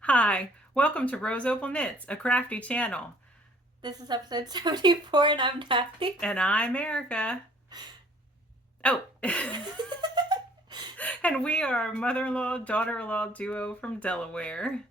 Hi, welcome to Rose Opal Knits, a crafty channel. This is episode 74, and I'm Daphne. And I'm Erica. Oh, and we are a mother-in-law, daughter-in-law duo from Delaware.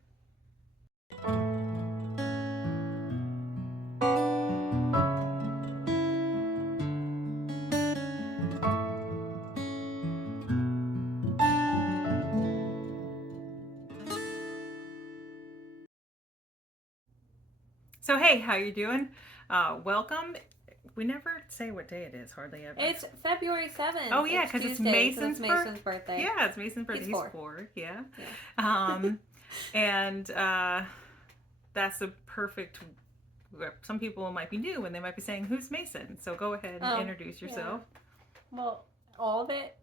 So hey, how you doing? Welcome. We never say what day it is, hardly ever. It's February 7th. Oh yeah, because it's Mason's birthday. Yeah, it's Mason's birthday. He's four. Yeah. Yeah. And that's the perfect. Some people might be new and they might be saying, "Who's Mason?" So go ahead and introduce yourself. Yeah. Well, all of it.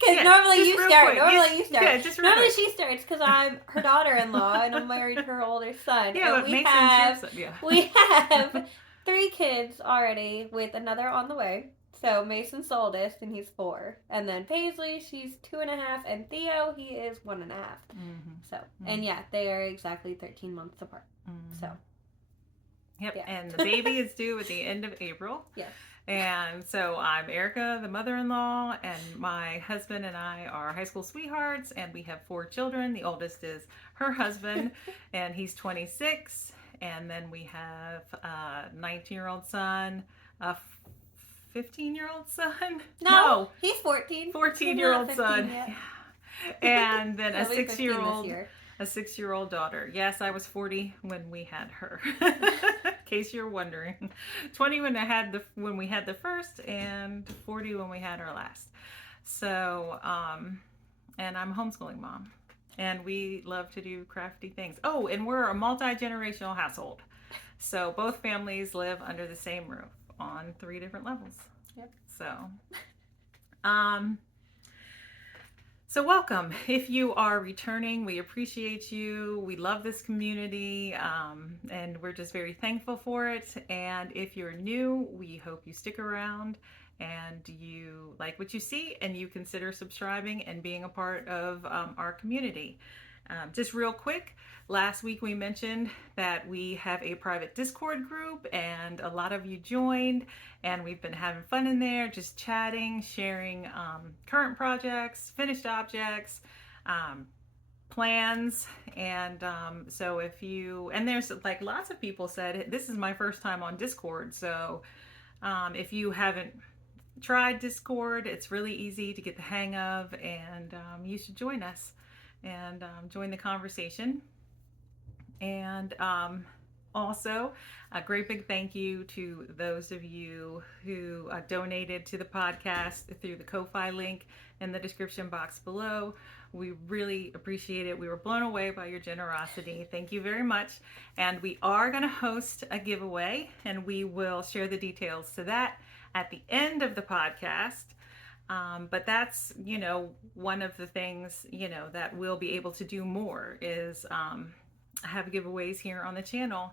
Because normally you start. You start. Yeah, just normally she starts because I'm her daughter-in-law and I'm married to her older son. Yeah, and but Mason's your son. Yeah. We have 3 kids already with another on the way. So Mason's the oldest and he's 4. And then Paisley, she's 2.5. And Theo, he is 1.5. Mm-hmm. So, and yeah, they are exactly 13 months apart. Mm-hmm. So. Yep, yeah. And the baby is due at the end of April. Yes. And so I'm Erica, the mother-in-law, and my husband and I are high school sweethearts, and we have 4 children. The oldest is her husband, and he's 26. And then we have a 19-year-old son, a 15-year-old son. No, he's 14. 14-year-old son. Yet. And then a 6-year-old daughter. Yes, I was 40 when we had her. In case you're wondering. 20 when we had the first, and 40 when we had our last. So, and I'm a homeschooling mom. And we love to do crafty things. Oh, and we're a multi-generational household. So both families live under the same roof on 3 different levels. Yep. So welcome. If you are returning, we appreciate you. We love this community, and we're just very thankful for it. And if you're new, we hope you stick around and you like what you see and you consider subscribing and being a part of our community. Just real quick, last week we mentioned that we have a private Discord group and a lot of you joined, and we've been having fun in there, just chatting, sharing current projects, finished objects, plans. And so if you, and there's like lots of people said, this is my first time on Discord. So if you haven't tried Discord, it's really easy to get the hang of, and you should join us and join the conversation. And also a great big thank you to those of you who donated to the podcast through the Ko-Fi link in the description box below. We really appreciate it. We were blown away by your generosity. Thank you very much. And we are going to host a giveaway, and we will share the details to that at the end of the podcast. But that's, one of the things, that we'll be able to do more is have giveaways here on the channel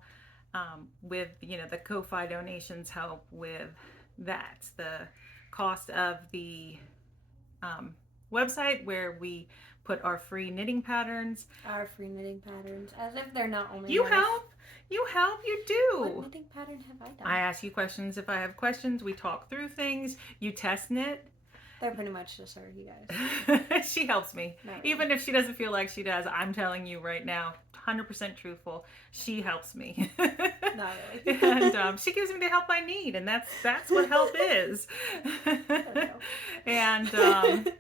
with, the Ko-Fi donations help with that. The cost of the website where we put our free knitting patterns. Our free knitting patterns, as if they're not only You help, you do. What knitting pattern have I done? I ask you questions if I have questions. We talk through things. You test knit. They're pretty much just her, you guys. She helps me. Really. Even if she doesn't feel like she does, I'm telling you right now, 100% truthful, she helps me. Not really. And she gives me the help I need, and that's what help is. And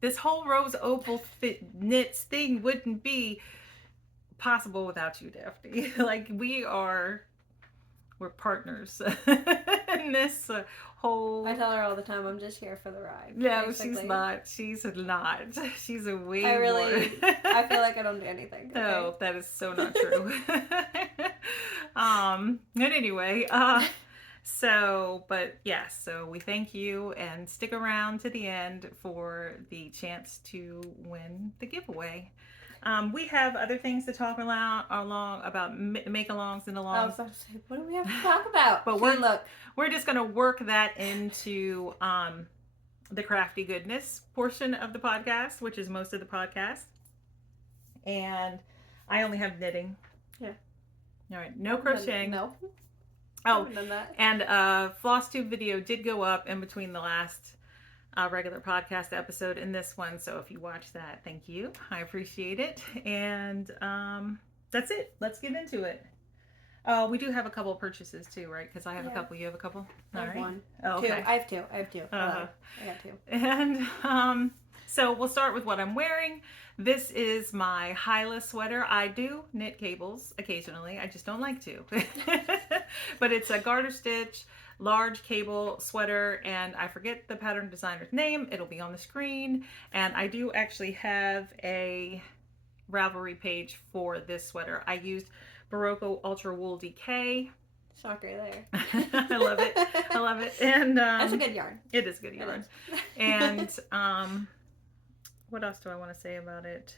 this whole Rose Opal Knits thing wouldn't be possible without you, Daphne. Like, we're partners in this whole... I tell her all the time, I'm just here for the ride. No, basically. She's not. She's a way I I feel like I don't do anything. Okay? No, that is so not true. But anyway, so we thank you, and stick around to the end for the chance to win the giveaway. We have other things to talk about make-alongs and alongs. I was about to say, what do we have to talk about? But we're just going to work that into the crafty goodness portion of the podcast, which is most of the podcast. And I only have knitting. Yeah. All right, no crocheting. No. I Oh, haven't done that. and floss tube video did go up in between the last regular podcast episode and this one. So if you watch that, thank you. I appreciate it. And that's it. Let's get into it. Oh, we do have a couple of purchases too, right? Because I have a couple. You have a couple. I have one. Oh, two. okay. I have two. I got two. And so we'll start with what I'm wearing. This is my Hyla sweater. I do knit cables occasionally. I just don't like to. But it's a garter stitch, large cable sweater, and I forget the pattern designer's name. It'll be on the screen. And I do actually have a Ravelry page for this sweater. I used Barocco Ultra Wool DK. Shocker there. I love it. I love it. And that's a good yarn. It is good yarn. And what else do I want to say about it?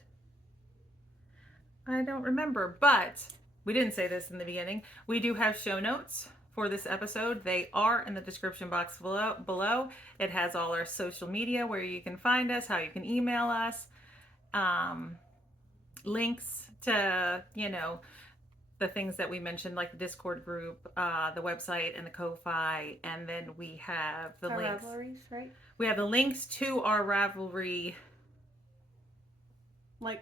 I don't remember, but we didn't say this in the beginning. We do have show notes for this episode. They are in the description box below. It has all our social media, where you can find us, how you can email us, links to, the things that we mentioned, like the Discord group, the website, and the Ko-Fi. And then we have the our links. Ravelries, right? We have the links to our Ravelry, like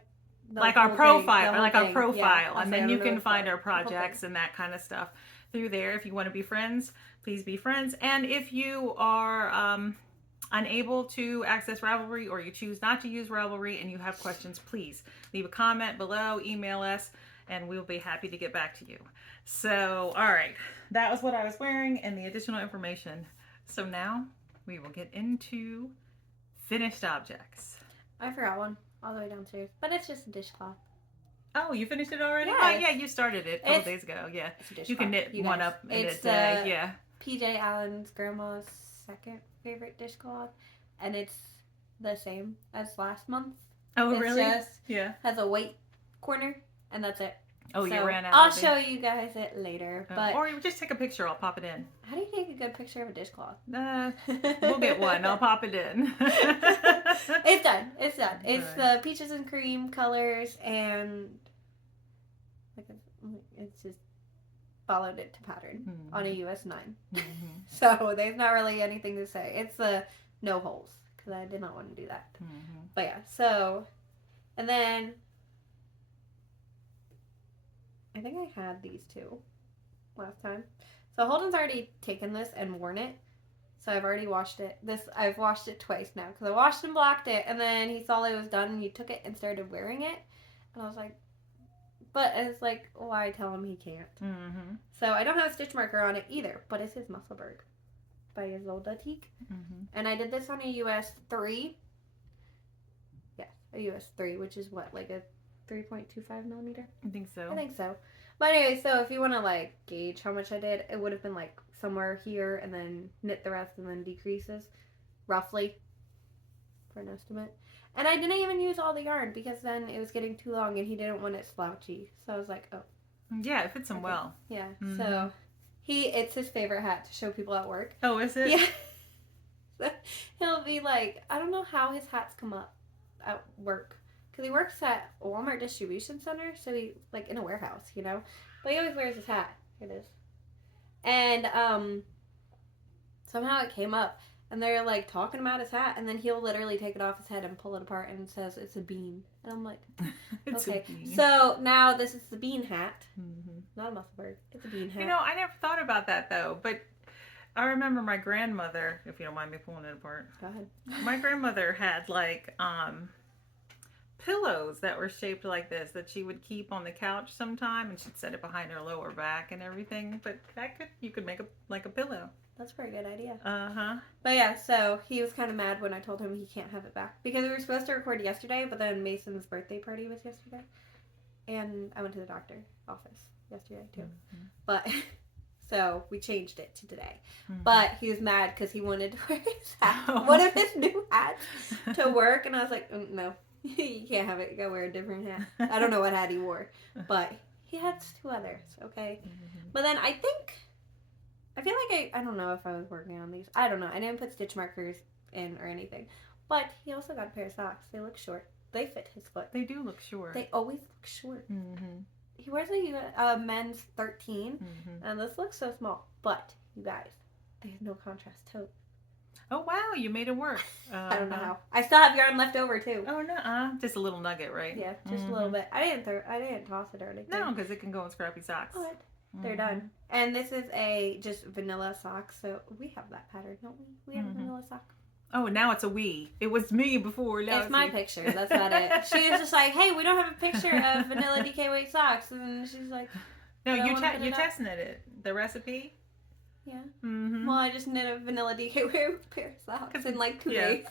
our profile, Yeah, and then you can find our projects and that kind of stuff through there. If you want to be friends, please be friends. And if you are unable to access Ravelry, or you choose not to use Ravelry and you have questions, please leave a comment below, email us, and we'll be happy to get back to you. So, all right, that was what I was wearing and the additional information. So now we will get into finished objects. I forgot one all the way downstairs, but it's just a dishcloth. Oh, you finished it already? Yeah. Oh, yeah, you started it a couple days ago. Yeah, you can knit one up in a day. Yeah. PJ Allen's grandma's second favorite dishcloth, and it's the same as last month. Oh, it's really? Just yeah. Has a white corner, and that's it. Oh, so you ran out. I'll show you guys it later. But or you just take a picture. I'll pop it in. How do you take a good picture of a dishcloth? We'll get one. I'll pop it in. It's done. It's done. It's right. the peaches and cream colors, and it's just followed it to pattern on a US 9. So there's not really anything to say. It's the no holes, because I did not want to do that. But yeah, so, and then I think I had these two last time. So Holden's already taken this and worn it. So I've already washed it. I've washed it twice now, because I washed and blocked it, and then he saw it was done, and he took it and started wearing it. And I was like, but it's like, why tell him he can't? So I don't have a stitch marker on it either, but it's his Musselburgh by Isolde Teak. And I did this on a US 3. Yeah, a US 3, which is what, like a 3.25 millimeter? I think so. I think so. But anyway, so if you want to like gauge how much I did, it would have been like somewhere here, and then knit the rest and then decreases, roughly, for an estimate. And I didn't even use all the yarn, because then it was getting too long and he didn't want it slouchy. So I was like, oh. Yeah, it fits him well. Yeah. So it's his favorite hat to show people at work. Oh, is it? Yeah. So he'll be like, I don't know how his hats come up at work, because he works at a Walmart distribution center, so he, like, in a warehouse, but he always wears his hat. Here it is. And somehow it came up, and they're like talking about his hat, and then he'll literally take it off his head and pull it apart, and it says it's a bean. And I'm like, okay. So now this is the bean hat. Not a Musselburgh. It's a bean hat. I never thought about that, though, but I remember my grandmother, if you don't mind me pulling it apart. Go ahead. My grandmother had like pillows that were shaped like this that she would keep on the couch sometime, and she'd set it behind her lower back and everything. But you could make a pillow. That's a pretty good idea. But yeah, so he was kind of mad when I told him he can't have it back, because we were supposed to record yesterday, but then Mason's birthday party was yesterday, and I went to the doctor's office yesterday too. But so we changed it to today. But he was mad because he wanted to wear his hat, one of his new hats, to work, and I was like, no, you can't have it. You gotta wear a different hat. I don't know what hat he wore, but he had two others. Okay, but then I feel like I don't know if I was working on these. I don't know. I didn't put stitch markers in or anything. But he also got a pair of socks. They look short, they fit his foot. They do look short. They always look short. Mm-hmm. He wears a men's 13, and this looks so small. But you guys, they have no contrast toes. Oh wow, you made it work. I don't know how. I still have yarn left over too. Oh no, just a little nugget, right? Yeah, just a little bit. I didn't toss it or anything. No, because it can go in scrappy socks. But they're done. And this is a just vanilla sock. So we have that pattern, don't we? We have a vanilla sock. Oh, now it's a we. It was me before. Now it's my picture. That's about it. She was just like, "Hey, we don't have a picture of vanilla DK weight socks," and she's like, "No, you test knit it. The recipe." Yeah. Well, I just knit a vanilla DK weight pair of socks in like 2 days.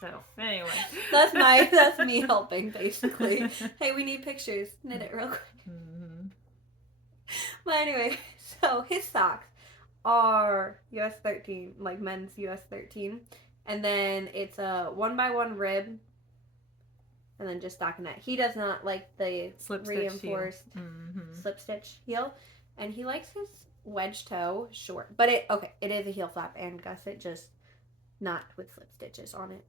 So anyway, that's me helping basically. Hey, we need pictures. Knit it real quick. But anyway, so his socks are US 13, like men's US 13, and then it's a 1x1 rib, and then just stockinette. He does not like the reinforced slip stitch heel, and he likes his wedge toe short. But it is a heel flap and gusset, just not with slip stitches on it.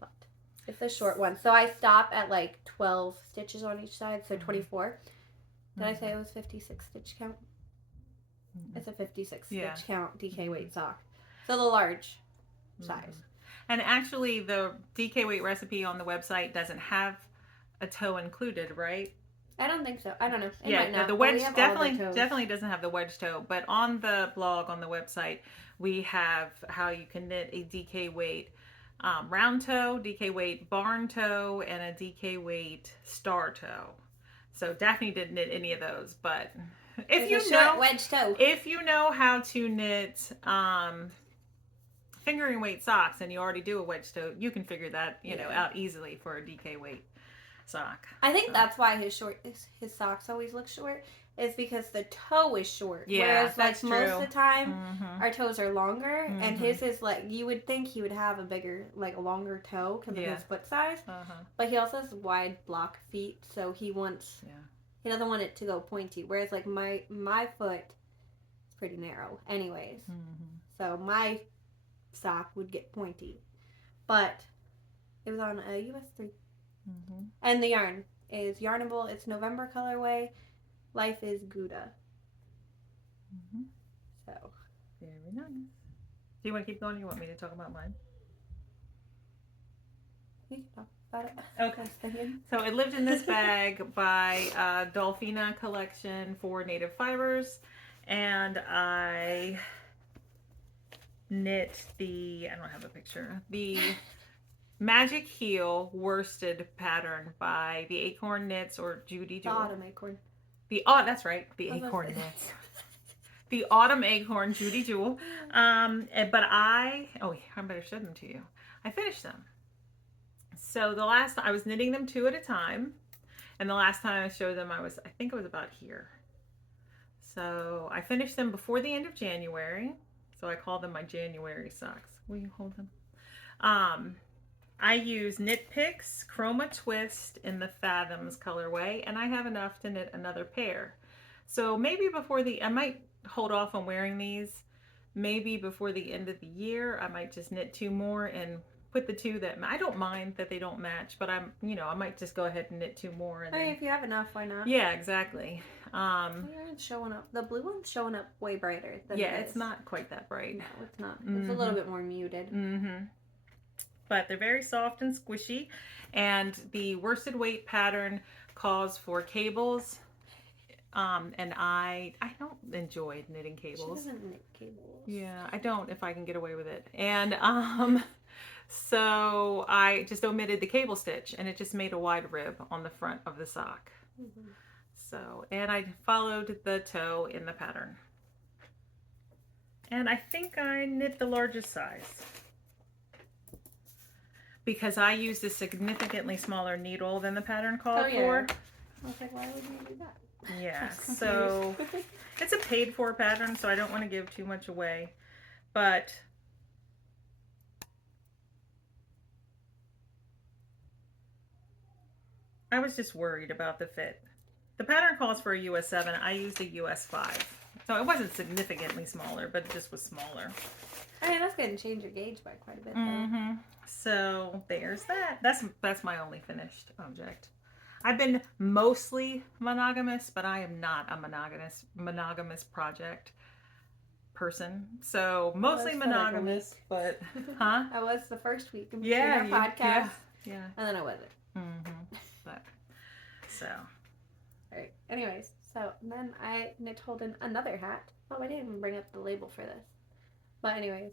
But it's a short one, so I stop at like 12 stitches on each side, so 24. Did I say it was 56 stitch count? It's a 56 stitch count DK weight sock. So the large size. And actually the DK weight recipe on the website doesn't have a toe included, right? I don't think so. I don't know. It yeah, might not. The wedge definitely doesn't have the wedge toe, but on the blog on the website we have how you can knit a DK weight round toe, DK weight barn toe, and a DK weight star toe. So Daphne didn't knit any of those, but if you know how to knit fingering weight socks and you already do a wedge toe, you can figure that out easily for a DK weight sock. I think that's why his socks always look short, is because the toe is short. Yeah, whereas that's like true. Most of the time our toes are longer, and his is like, you would think he would have a bigger, like a longer toe because of his foot size, but he also has wide block feet, so he doesn't want it to go pointy. Whereas like my foot is pretty narrow anyways, so my sock would get pointy. But it was on a US 3. And the yarn is Yarnable. It's November colorway. Life is Gouda. So very nice. Do you want to keep going, or you want me to talk about mine? You can talk about it. Okay. So it lived in this bag by Dolphina Collection for Native Fibers, and I knit I don't have a picture, the Magic Heel worsted pattern by the Acorn Knits or Judy Jewel. The Autumn Acorn. That's right, the Acorn Knits. The Autumn Acorn, Judy Jewel. But I better show them to you. I finished them. So the last I was knitting them 2 at a time, and the last time I showed them I think it was about here. So I finished them before the end of January. So I call them my January socks. Will you hold them? I use Knit Picks Chroma Twist in the Fathoms colorway, and I have enough to knit another pair. So maybe I might hold off on wearing these. Maybe before the end of the year, I might just knit 2 more and put the 2 that I don't mind that they don't match, but I might just go ahead and knit 2 more. And if you have enough, why not? Yeah, exactly. It's showing up. The blue one's showing up way brighter than it's not quite that bright. No, it's not. It's a little bit more muted. But they're very soft and squishy, and the worsted weight pattern calls for cables, and I don't enjoy knitting cables. She doesn't knit cables. Yeah, I don't if I can get away with it. And so I just omitted the cable stitch, and it just made a wide rib on the front of the sock. So, and I followed the toe in the pattern, and I think I knit the largest size, because I used a significantly smaller needle than the pattern called for. I was like, why would you do that? Yeah, so it's a paid for pattern, so I don't want to give too much away. But I was just worried about the fit. The pattern calls for a US 7. I used a US 5. So it wasn't significantly smaller, but it just was smaller. I mean, that's going to change your gauge by quite a bit, though. Mm-hmm. So there's that. That's my only finished object. I've been mostly monogamous, but I am not a monogamous project person. So I mostly was for like a week. monogamous, but huh? I was the first week in between Yeah, our podcasts, yeah. and then I wasn't. Mm-hmm. But so All right. Anyways, so then I knit Holden another hat. Oh, I didn't even bring up the label for this. But anyways,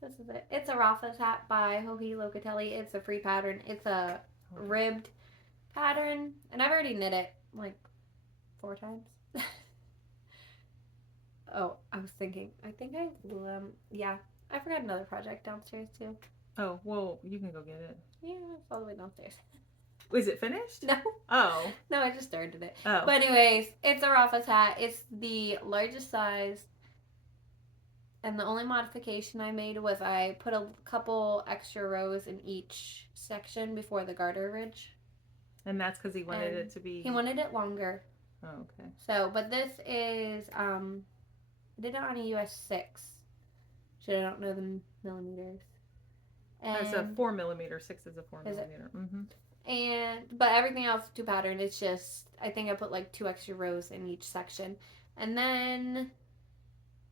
this is it. It's a Rafa's hat by Joji Locatelli. It's a free pattern. It's a ribbed pattern, and I've already knit it like 4 times. Oh, I was thinking. I think I yeah. I forgot another project downstairs too. oh well, you can go get it. Yeah, it's all the way downstairs. Is it finished? No. Oh. No, I just started it. Oh. But anyways, it's a Rafa's hat. It's the largest size. And the only modification I made was I put a couple extra rows in each section before the garter ridge. And that's because he wanted it to be. He wanted it longer. Oh, okay. So, but this is I did it on a US 6. Should I don't know the millimeters. And it's a 4mm. 6 is a 4mm. Mm-hmm. But everything else is 2 pattern. It's just I think I put like 2 extra rows in each section. And then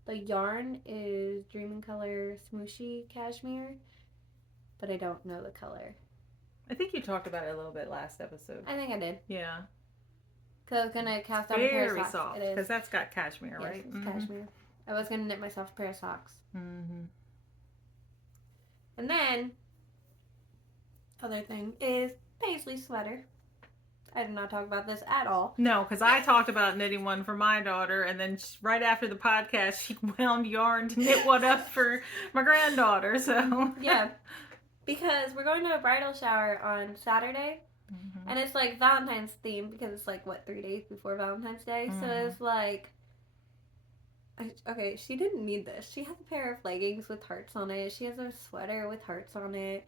the yarn is Dreaming Color Smooshy Cashmere, but I don't know the color. I think you talked about it a little bit last episode. I think I did. Yeah. Because I was going to cast on a pair of socks. Very soft. Because that's got cashmere, yes, right? It's cashmere. I was going to knit myself a pair of socks. Mm-hmm. And then, other thing is Paisley sweater. I did not talk about this at all. No, because I talked about knitting one for my daughter, and then right after the podcast, she wound yarn to knit one up for my granddaughter. So yeah, because we're going to a bridal shower on Saturday, and it's like Valentine's theme because it's like 3 days before Valentine's Day. So it's like, okay, she didn't need this. She has a pair of leggings with hearts on it. She has a sweater with hearts on it.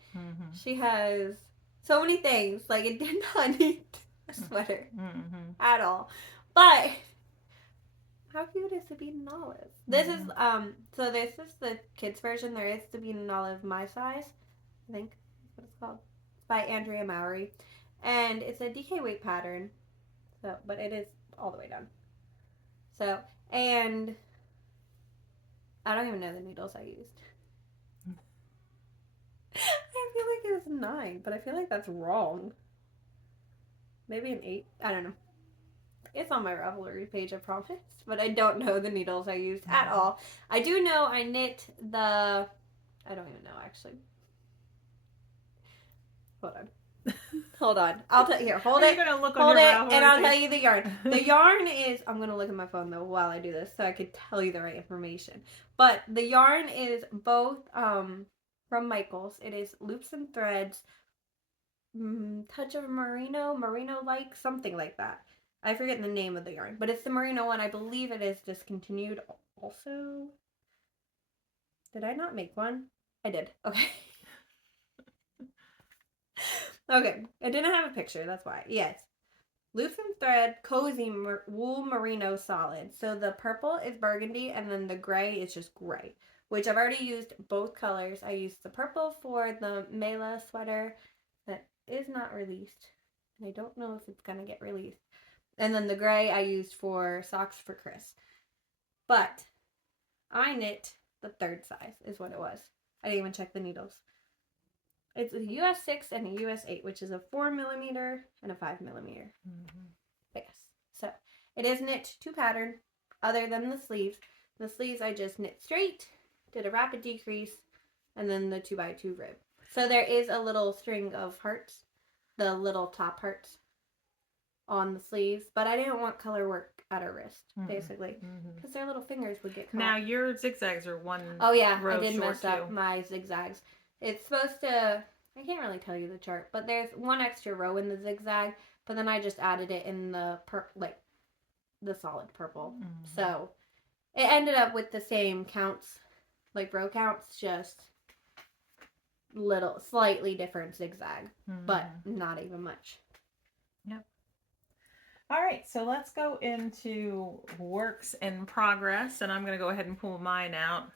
She has so many things. Like, it did not need a sweater at all. But how cute is the bead and olive? This is so this is the kids version. There is the bead and olive my size, I think that's what it's called. It's by Andrea Mowry, and it's a DK weight pattern. So, but it is all the way done. So, and I don't even know the needles I used. I feel like it was a 9, but I feel like that's wrong. Maybe an 8. I don't know. It's on my Ravelry page, I promise. But I don't know the needles I used at all. I do know I knit the... I don't even know, actually. Hold on. Hold on. I'll tell you. Here, hold it. You're going to look hold on your it, Ravelry and I'll page. tell you the yarn. The yarn is... I'm going to look at my phone, though, while I do this, so I could tell you the right information. But the yarn is both from Michaels. It is Loops and Threads, touch of merino-like, something like that. I forget the name of the yarn, but it's the merino one. I believe it is discontinued also. Did I not make one? I did. Okay. Okay. I didn't have a picture. That's why. Yes. Loops and Thread Cozy Wool Merino Solid. So the purple is burgundy and then the gray is just gray, which I've already used both colors. I used the purple for the Mela sweater that is not released. And I don't know if it's going to get released. And then the gray I used for socks for Chris. But I knit the 3rd size is what it was. I didn't even check the needles. It's a US 6 and a US 8, which is a 4mm and a 5mm. Yes. So it is knit to pattern other than the sleeves. The sleeves I just knit straight, did a rapid decrease, and then the 2x2 rib. So there is a little string of hearts, the little top hearts on the sleeves, but I didn't want color work at her wrist, basically, because their little fingers would get caught. Now your zigzags are one. Oh yeah, row I did short mess up my zigzags. It's supposed to, I can't really tell you the chart, but there's one extra row in the zigzag, but then I just added it in the the solid purple. So it ended up with the same counts, like row counts, just slightly different zigzag, but not even much. Yep. All right, so let's go into works in progress, and I'm going to go ahead and pull mine out.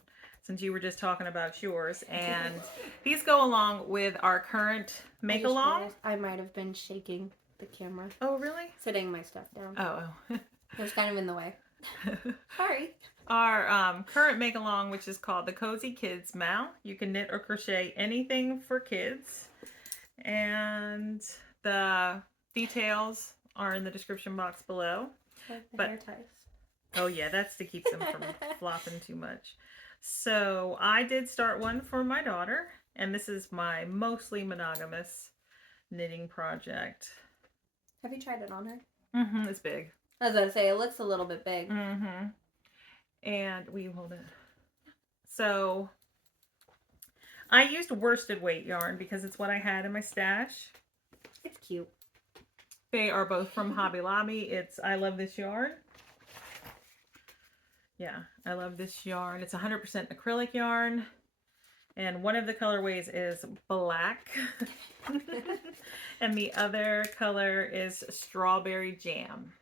since you were just talking about yours. And these go along with our current I make just along. realized I might have been shaking the camera, Oh, really? sitting my stuff down. Oh. It was kind of in the way. Sorry. Our current make along, which is called the Cozy Kids Mal. You can knit or crochet anything for kids. And the details are in the description box below. Like the But hair ties. oh yeah, that's to keep them from flopping too much. So I did start one for my daughter, and this is my mostly monogamous knitting project. Have you tried it on her? It's big. I was about to say, it looks a little bit big. And will you hold it? So I used worsted weight yarn because it's what I had in my stash. It's cute. They are both from Hobby Lobby. I love this yarn. Yeah, I love this yarn. It's 100% acrylic yarn. And one of the colorways is black. And the other color is strawberry jam.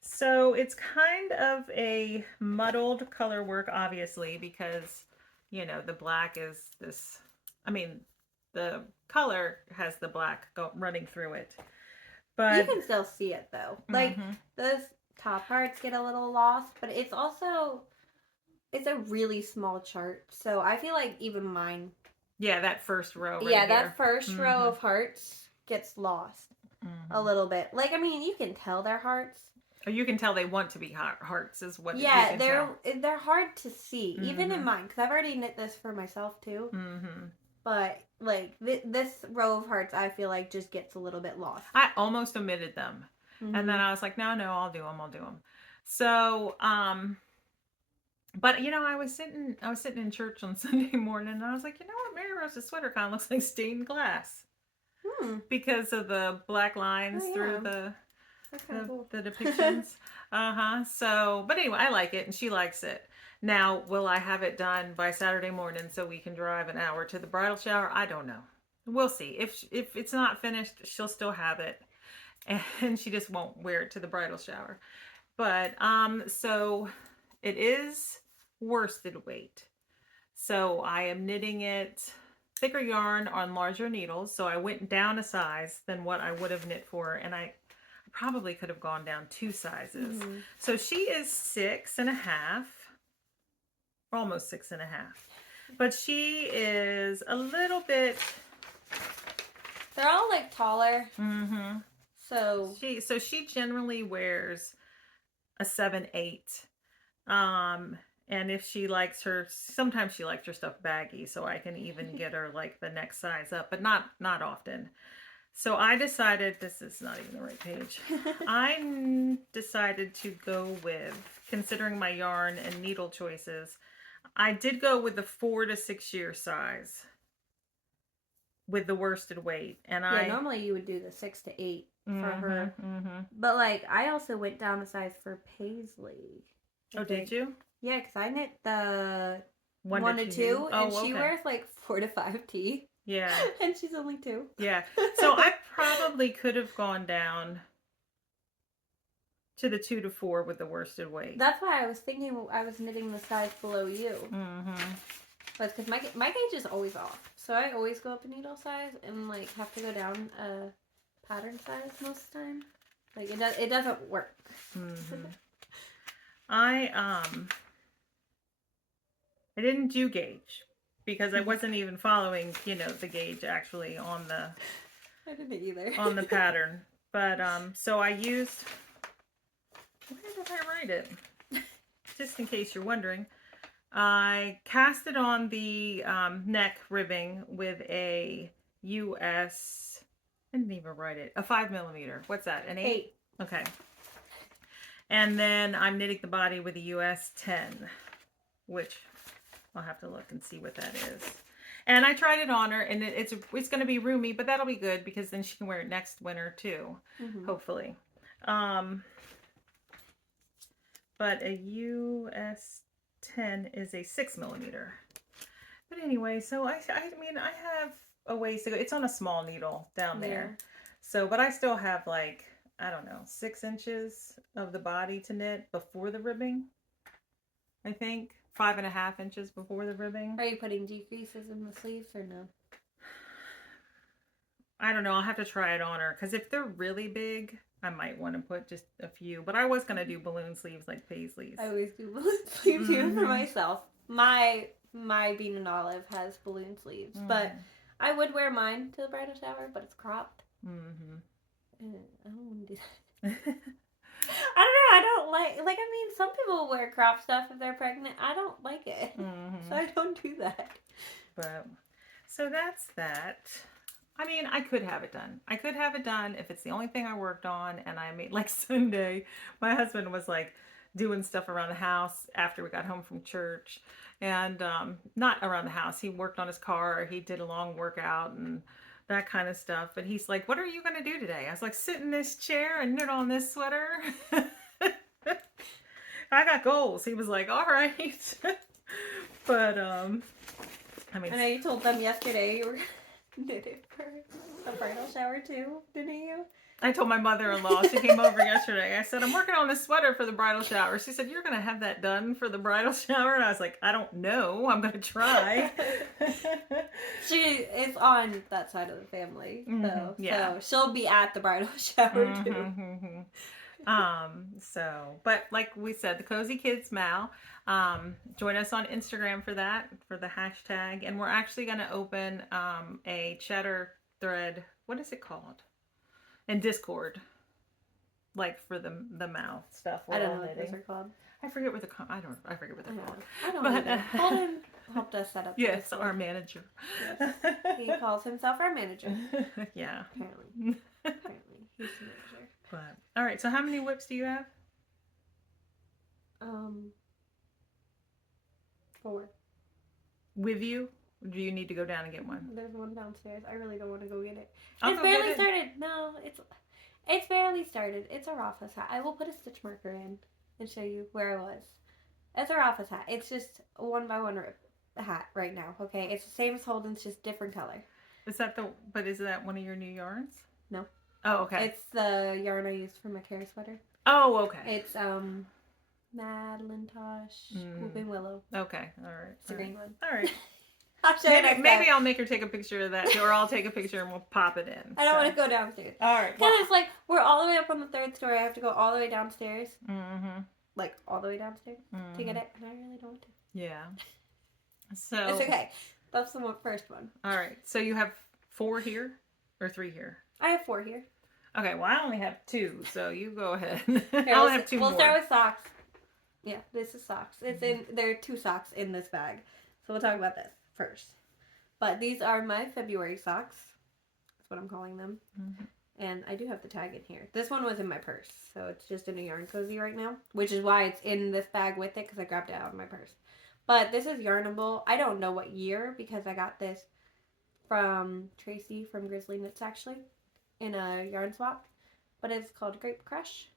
So it's kind of a muddled color work, obviously, because, you know, the black is this, I mean, the color has the black running through it. But you can still see it, though. Like, those top parts get a little lost, but it's also, it's a really small chart. So I feel like even mine. Yeah, that first row. Right yeah, here. that first row of hearts gets lost a little bit. Like, I mean, you can tell they're hearts. Or you can tell they want to be hearts, is what. Yeah, you can they're hard to see, even in mine, because I've already knit this for myself too. But like this row of hearts, I feel like just gets a little bit lost. I almost omitted them, and then I was like, no, I'll do them. So, but you know, I was sitting in church on Sunday morning, and I was like, you know what, Mary Rose's sweater kind of looks like stained glass because of the black lines through the depictions. So, but anyway, I like it, and she likes it. Now, will I have it done by Saturday morning so we can drive an hour to the bridal shower? I don't know. We'll see. If it's not finished, she'll still have it, and she just won't wear it to the bridal shower. But so it is worsted weight. So I am knitting it thicker yarn on larger needles. So I went down a size than what I would have knit for, and I probably could have gone down 2 sizes. So she is 6.5, almost 6.5, but she is a little bit. They're all like taller. So she generally wears a 7/8. And if she likes sometimes she likes her stuff baggy, so I can even get her like the next size up, but not often. So I decided, this is not even the right page. I decided to go with, considering my yarn and needle choices, I did go with the 4 to 6 year size with the worsted weight. And normally you would do the 6 to 8 for her. But like, I also went down a size for Paisley. Oh, did you? Yeah, because I knit the 1 to 2, and she wears like 4 to 5T. Yeah. And she's only 2. Yeah. So I probably could have gone down to the 2 to 4 with the worsted weight. That's why I was thinking I was knitting the size below you. But because my gauge is always off. So I always go up a needle size and like have to go down a pattern size most of the time. Like it doesn't work. I didn't do gauge because I wasn't even following, you know, the gauge actually on the. I didn't either. On the pattern, but so I used. Where did I write it? Just in case you're wondering, I cast it on the neck ribbing with a US. I didn't even write it. A 5mm. What's that? An 8? Okay. And then I'm knitting the body with a US 10, which I'll have to look and see what that is. And I tried it on her, and it's going to be roomy, but that'll be good because then she can wear it next winter too, hopefully. But a US 10 is a 6mm. But anyway, so I mean, I have a ways to go. It's on a small needle down there. So, but I still have like, I don't know, 6 inches of the body to knit before the ribbing, I think. 5.5 inches before the ribbing. Are you putting decreases in the sleeves or no? I don't know. I'll have to try it on her because if they're really big, I might want to put just a few. But I was gonna do balloon sleeves like Paisley's. I always do balloon sleeves even for myself. My bean and olive has balloon sleeves, but I would wear mine to the bridal shower, but it's cropped. I don't want to do that. I don't know. I don't like. I mean, some people wear crop stuff if they're pregnant. I don't like it, so I don't do that. But so that's that. I mean, I could have it done. I could have it done if it's the only thing I worked on. And I made like Sunday. My husband was like doing stuff around the house after we got home from church, and not around the house. He worked on his car. He did a long workout and that kind of stuff. And he's like, "What are you gonna do today?" I was like, "Sit in this chair and knit on this sweater." I got goals. He was like, "All right." But I mean, I know you told them yesterday you were knit it for the bridal shower too, didn't you? I told my mother-in-law, she came over yesterday. I said, "I'm working on this sweater for the bridal shower." She said, "You're going to have that done for the bridal shower?" And I was like, "I don't know. I'm going to try." She is on that side of the family, though. Yeah. So she'll be at the bridal shower too. But like we said, the Cozy Kids Mal, join us on Instagram for that, for the hashtag. And we're actually going to open a cheddar thread. What is it called? In Discord, like for the mouth stuff. I don't know what those are called. I forget what I forget what they're called. I don't know. Holden helped us set up. Yes, our manager. Yes. He calls himself our manager. Yeah. Apparently, he's the manager. But all right. So how many whips do you have? 4. With you? Or do you need to go down and get one? There's one downstairs. I really don't want to go get it. It's barely started. No, it's barely started. It's a Rafa's hat. I will put a stitch marker in and show you where I was. It's a Rafa's hat. It's just a 1x1 rip hat right now. Okay, it's the same as Holden's, just different color. Is that one of your new yarns? No. Oh, okay. It's the yarn I used for my Kara sweater. Oh, okay. It's Madeline Tosh Whooping Willow. Okay, all right. It's the green one. All right. I'll show you next maybe time. I'll make her take a picture of that, or I'll take a picture and we'll pop it in. I don't want to go downstairs. All right. Because it's like, we're all the way up on the 3rd story. I have to go all the way downstairs. Like, all the way downstairs to get it. And I really don't want to. Yeah. So. It's okay. That's the first one. All right. So you have 4 here or 3 here? I have 4 here. Okay. Well, I only have 2. So you go ahead. Here, I'll have 2 more. We'll start with socks. Yeah, this is socks. There are 2 socks in this bag. So we'll talk about this first. But these are my February socks. That's what I'm calling them. And I do have the tag in here. This one was in my purse. So it's just in a yarn cozy right now. Which is why it's in this bag with it. Because I grabbed it out of my purse. But this is Yarnable. I don't know what year. Because I got this from Tracy from Grizzly Knits actually. In a yarn swap. But it's called Grape Crush.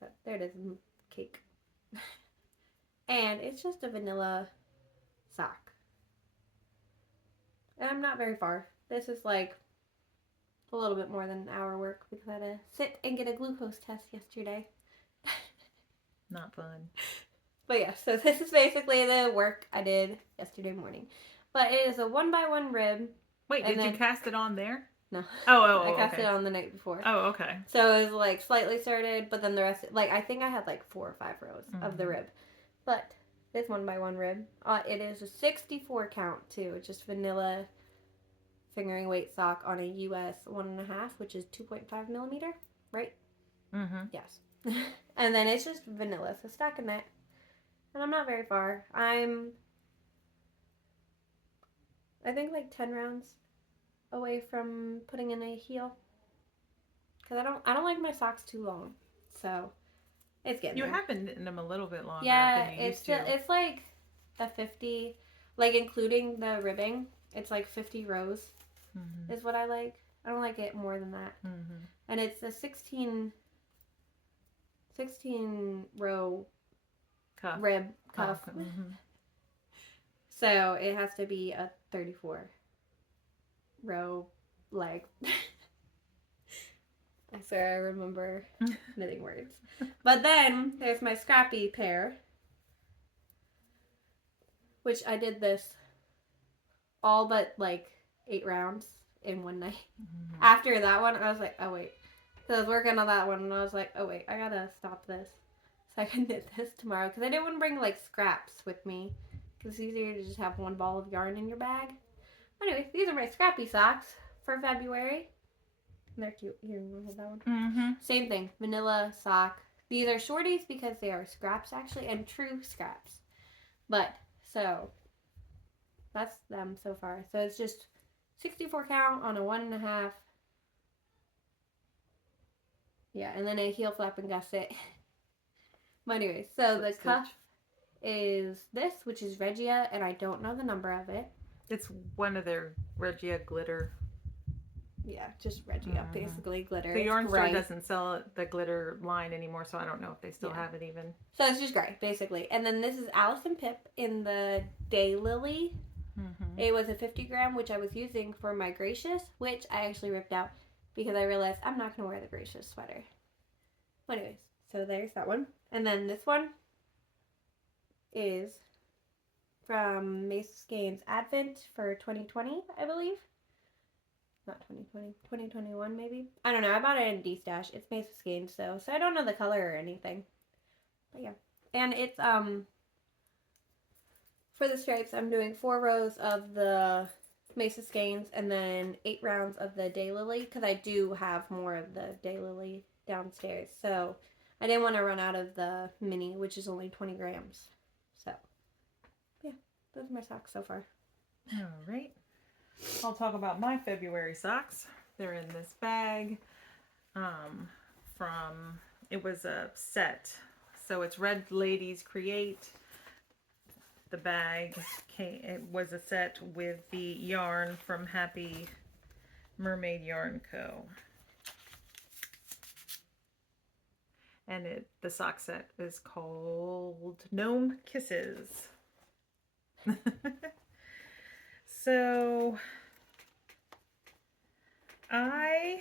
So there it is in cake. And it's just a vanilla sock. And I'm not very far. This is like a little bit more than an hour work because I had to sit and get a glucose test yesterday. Not fun. But yeah, so this is basically the work I did yesterday morning. But it is a 1x1 rib. Wait, did you cast it on there? No. Oh, I cast okay. it on the night before. Oh, okay. So it was like slightly started, but then the rest, like I think I had like 4 or 5 rows of the rib. But this 1x1 rib, it is a 64 count too. It's just vanilla fingering weight sock on a US 1.5, which is 2.5 millimeter, right? Yes. And then it's just vanilla, so stocking that. And I'm not very far. I think like 10 rounds away from putting in a heel. Because I don't like my socks too long. So it's getting there. You have been knitting them a little bit longer yeah, than you used to. It's like a 50, like including the ribbing, it's like 50 rows is what I like. I don't like it more than that. And it's a 16 row rib cuff. So it has to be a 34 row leg. I swear I remember knitting words. But then there's my scrappy pair. which I did this all but like 8 rounds in one night. Mm-hmm. After that one, I was like, oh wait. So I was working on that one, and I was like, oh wait, I gotta stop this so I can knit this tomorrow, because I didn't want to bring like scraps with me, because it's easier to just have one ball of yarn in your bag. Anyway, these are my scrappy socks for February. They're cute. Here, you want to hold that one? Mm-hmm. Same thing, vanilla sock. These are shorties because they are scraps actually, and true scraps. But so that's them so far. So it's just 64 count on a 1.5. Yeah, and then a heel flap and gusset. But anyway, so the cuff is this, which is Regia, and I don't know the number of it. It's one of their Regia glitter. Yeah, just Regia, basically glitter. The yarn store doesn't sell the glitter line anymore, so I don't know if they still have it even. So it's just gray, basically. And then this is Allison Pip in the Daylily. Mm-hmm. It was a 50 gram, which I was using for my Gracious, which I actually ripped out because I realized I'm not going to wear the Gracious sweater. Anyways, so there's that one. And then this one is from Macy's Games Advent for 2020, I believe. Not 2020, 2021 maybe. I don't know. I bought it in D-Stash. It's Macy's Games, so I don't know the color or anything. But yeah. And it's, for the stripes, I'm doing 4 rows of the Macy's Games and then 8 rounds of the Daylily, because I do have more of the Daylily downstairs. So I didn't want to run out of the mini, which is only 20 grams. So, yeah. Those are my socks so far. All right. I'll talk about my February socks. They're in this bag. It was a set. So it's Red Ladies Create. The bag it was a set with the yarn from Happy Mermaid Yarn Co. And the sock set is called Gnome Kisses. So I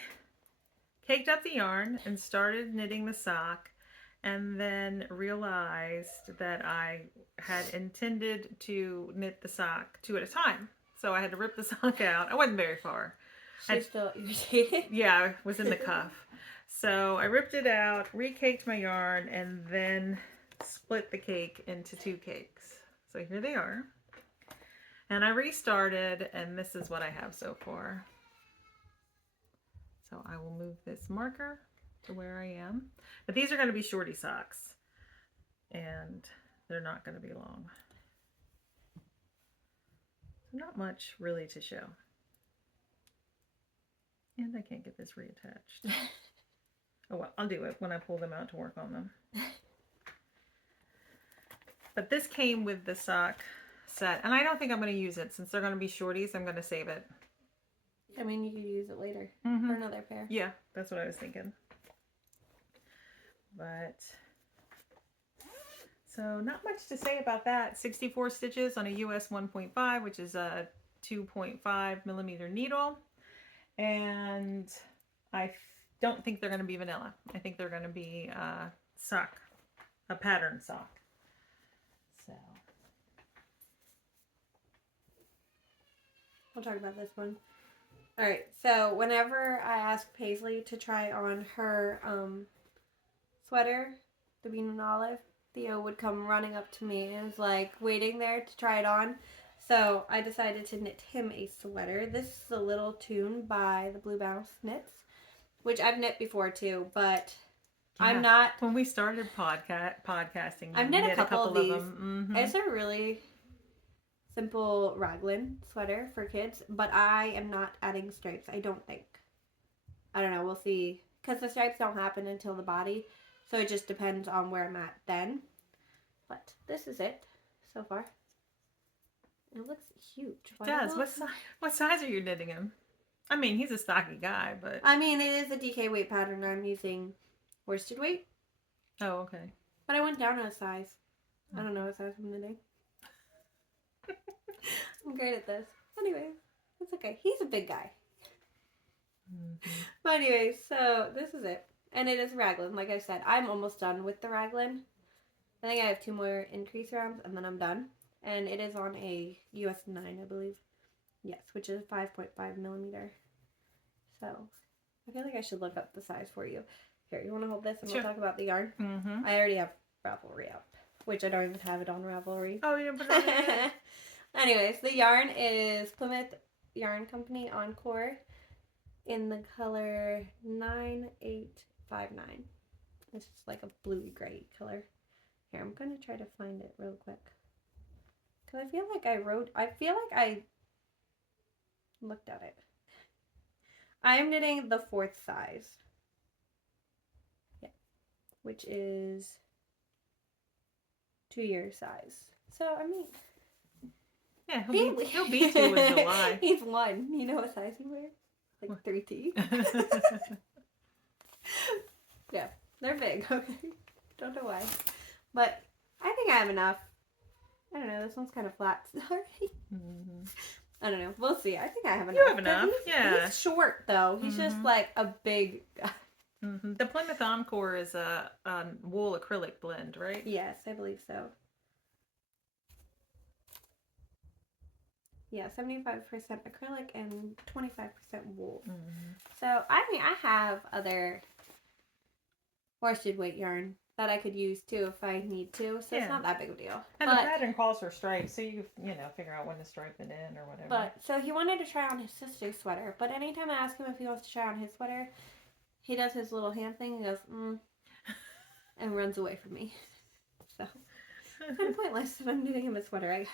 caked up the yarn and started knitting the sock, and then realized that I had intended to knit the sock 2 at a time. So I had to rip the sock out. I wasn't very far. She's still irritated. Yeah, I was in the cuff. So I ripped it out, recaked my yarn, and then split the cake into 2 cakes. So here they are. And I restarted, and this is what I have so far. So I will move this marker to where I am. But these are going to be shorty socks, and they're not going to be long. So not much really to show. And I can't get this reattached. Oh well, I'll do it when I pull them out to work on them. But this came with the sock set, and I don't think I'm going to use it since they're going to be shorties. I'm going to save it. I mean, you could use it later for another pair. Yeah, that's what I was thinking. But so not much to say about that. 64 stitches on a US 1.5, which is a 2.5 millimeter needle, and I don't think they're going to be vanilla. I think they're going to be sock, a pattern sock. So we'll talk about this one. All right, so whenever I asked Paisley to try on her sweater, the bean and olive, Theo would come running up to me and was like waiting there to try it on. So I decided to knit him a sweater. This is a little tune by the Blue Bounce Knits, which I've knit before too, but yeah, I'm not. When we started podcasting, I've knit a couple of these. Them. It's a really simple raglan sweater for kids, but I am not adding stripes, I don't think. I don't know, we'll see. Because the stripes don't happen until the body, so it just depends on where I'm at then. But this is it so far. It looks huge. It does. What size are you knitting him? I mean, he's a stocky guy, but... I mean, it is a DK weight pattern. I'm using worsted weight. Oh, okay. But I went down a size. I don't know what size I'm knitting. I'm great at this. Anyway, it's okay. He's a big guy. But anyway, so this is it. And it is raglan. Like I said, I'm almost done with the raglan. I think I have 2 more increase rounds and then I'm done. and it is on a US 9, I believe. Yes, which is 5.5 millimeter. So I feel like I should look up the size for you. Here, you want to hold this and Sure. we'll talk about the yarn? Mm-hmm. I already have Ravelry up, which I don't even have it on Ravelry. Oh, you didn't put it on yet? Anyways, the yarn is Plymouth Yarn Company Encore in the color 9859. It's just like a bluey gray color. Here, I'm gonna try to find it real quick. Cause I feel like I looked at it. I am knitting the 4th size. Yeah. Which is 2-year size. So, I mean... Yeah, he'll be 2 in July. He's 1. You know what size he wears? Like 3T. Yeah, they're big, okay? Don't know why. But I think I have enough. I don't know, this one's kind of flat. Sorry. Mm-hmm. I don't know. We'll see. I think I have enough. You have enough, yeah. He's short, though. He's just like a big guy. Mm-hmm. The Plymouth Encore is a wool acrylic blend, right? Yes, I believe so. Yeah, 75% acrylic and 25% wool. Mm-hmm. So, I mean, I have other worsted weight yarn that I could use too if I need to. So it's not that big of a deal. And the pattern calls for stripes, so you figure out when to stripe it in or whatever. But so he wanted to try on his sister's sweater, but anytime I ask him if he wants to try on his sweater, he does his little hand thing and goes, and runs away from me. So kind of pointless that I'm knitting him a sweater, I guess.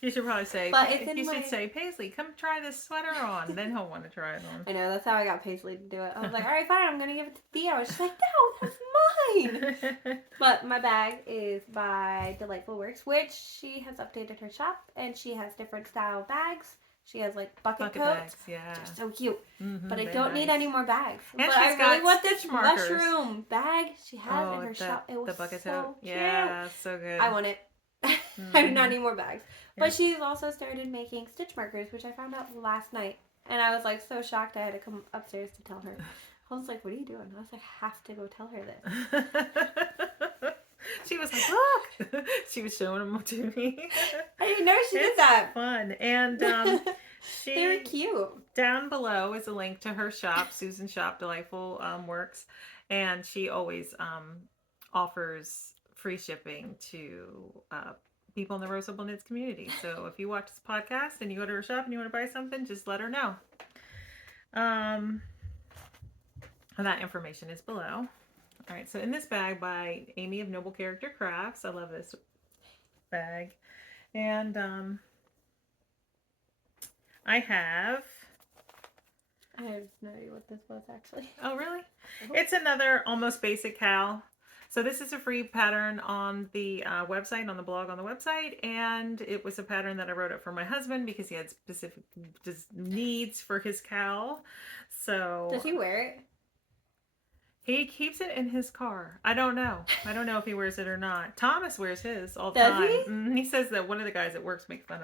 You should probably say, but it's in should say, Paisley, come try this sweater on. Then he'll want to try it on. I know, that's how I got Paisley to do it. I was like, all right, fine, I'm going to give it to Thea. I was just like, no, that's mine. But my bag is by Delightful Works, which she has updated her shop, and she has different style bags. She has like bucket coats. Bags, yeah. They're so cute. Mm-hmm, but I don't need any more bags. And but she's I really got want this stitch markers. mushroom bag she has in her shop. It was the bucket so tote. cute. Yeah, so good. I want it. I do not need more bags. But she's also started making stitch markers, which I found out last night. And I was like so shocked I had to come upstairs to tell her. I was like, what are you doing? I was like, I have to go tell her this. She was like, look! She was showing them to me. I didn't know she did that. Fun. And they were cute. Down below is a link to her shop, Susan's shop, Delightful Works. And she always offers free shipping to people in the Rose Opal Knits community. So if you watch this podcast and you go to her shop and you want to buy something, just let her know. That information is below. All right, so in this bag by Amy of Noble Character Crafts, I love this bag. And I have no idea what this was actually. Oh, really? It's another almost basic cowl. So this is a free pattern on the website, on the blog on the website, and it was a pattern that I wrote up for my husband because he had specific needs for his cowl. So does he wear it? He keeps it in his car. I don't know. I don't know if he wears it or not. Thomas wears his all the Does time. he? He says that one of the guys at work makes fun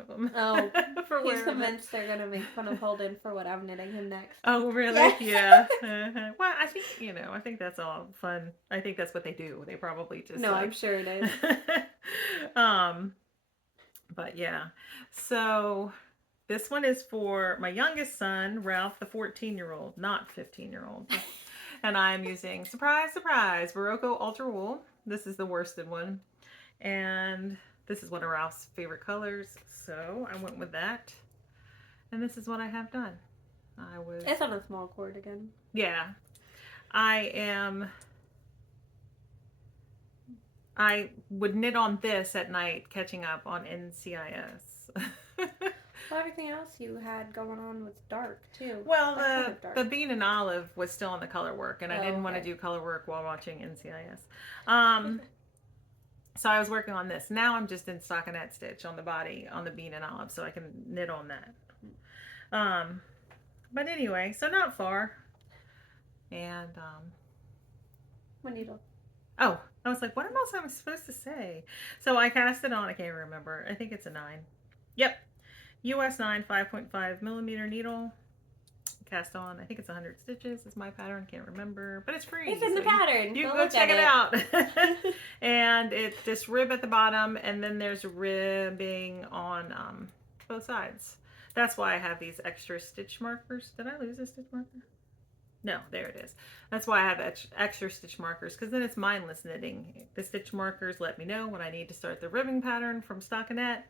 of him. Oh, for he's convinced they're gonna make fun of Holden for what I'm knitting him next. Oh, really? Yes. Yeah. Well, I think I think that's all fun. I think that's what they do. They probably just no, I'm sure it is. But yeah. So this one is for my youngest son, Ralph, the 14-year-old, not 15-year-old. And I'm using, surprise, surprise, Barocco Ultra Wool. This is the worsted one. And this is one of Ralph's favorite colors. So I went with that. And this is what I have done. It's on a small cord again. Yeah. I would knit on this at night, catching up on NCIS. Well, everything else you had going on was dark too. Well, the bean and olive was still on the color work, and I didn't want to okay. do color work while watching NCIS. So I was working on this. Now I'm just in stockinette stitch on the body on the bean and olive, so I can knit on that. But anyway, so not far. And One needle. oh, I was like, what else am I supposed to say? So I cast it on. I can't remember. I think it's a 9. Yep. US 9 5.5 millimeter needle. cast on. I think it's 100 stitches. It's my pattern. Can't remember, but it's free. It's in the so pattern. You Go can go look check at it out. And it's this rib at the bottom, and then there's ribbing on both sides. That's why I have these extra stitch markers. Did I lose a stitch marker? No, there it is. That's why I have extra stitch markers, because then it's mindless knitting. The stitch markers let me know when I need to start the ribbing pattern from stockinette,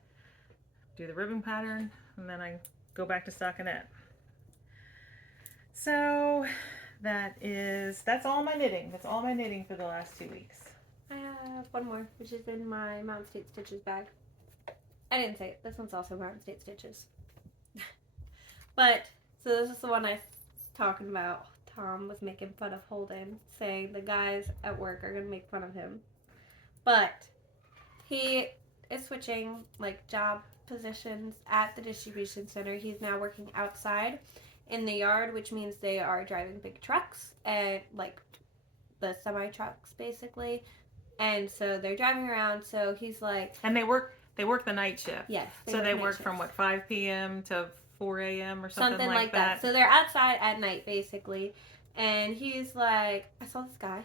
do the ribbing pattern, and then I go back to stockinette. So that's all my knitting. That's all my knitting for the last 2 weeks. I have one more, which is in my Mountain State Stitches bag. I didn't say it. This one's also Mountain State Stitches. But, so this is the one I was talking about. Tom was making fun of Holden, saying the guys at work are going to make fun of him. But he is switching, like, job positions at the distribution center. He's now working outside in the yard, which means they are driving big trucks and, like, the semi-trucks, basically. And so they're driving around, so he's like... And they work the night shift. Yes. So they work from, 5 p.m. to 4 a.m. or something like that. So they're outside at night, basically. And he's like, I saw this guy,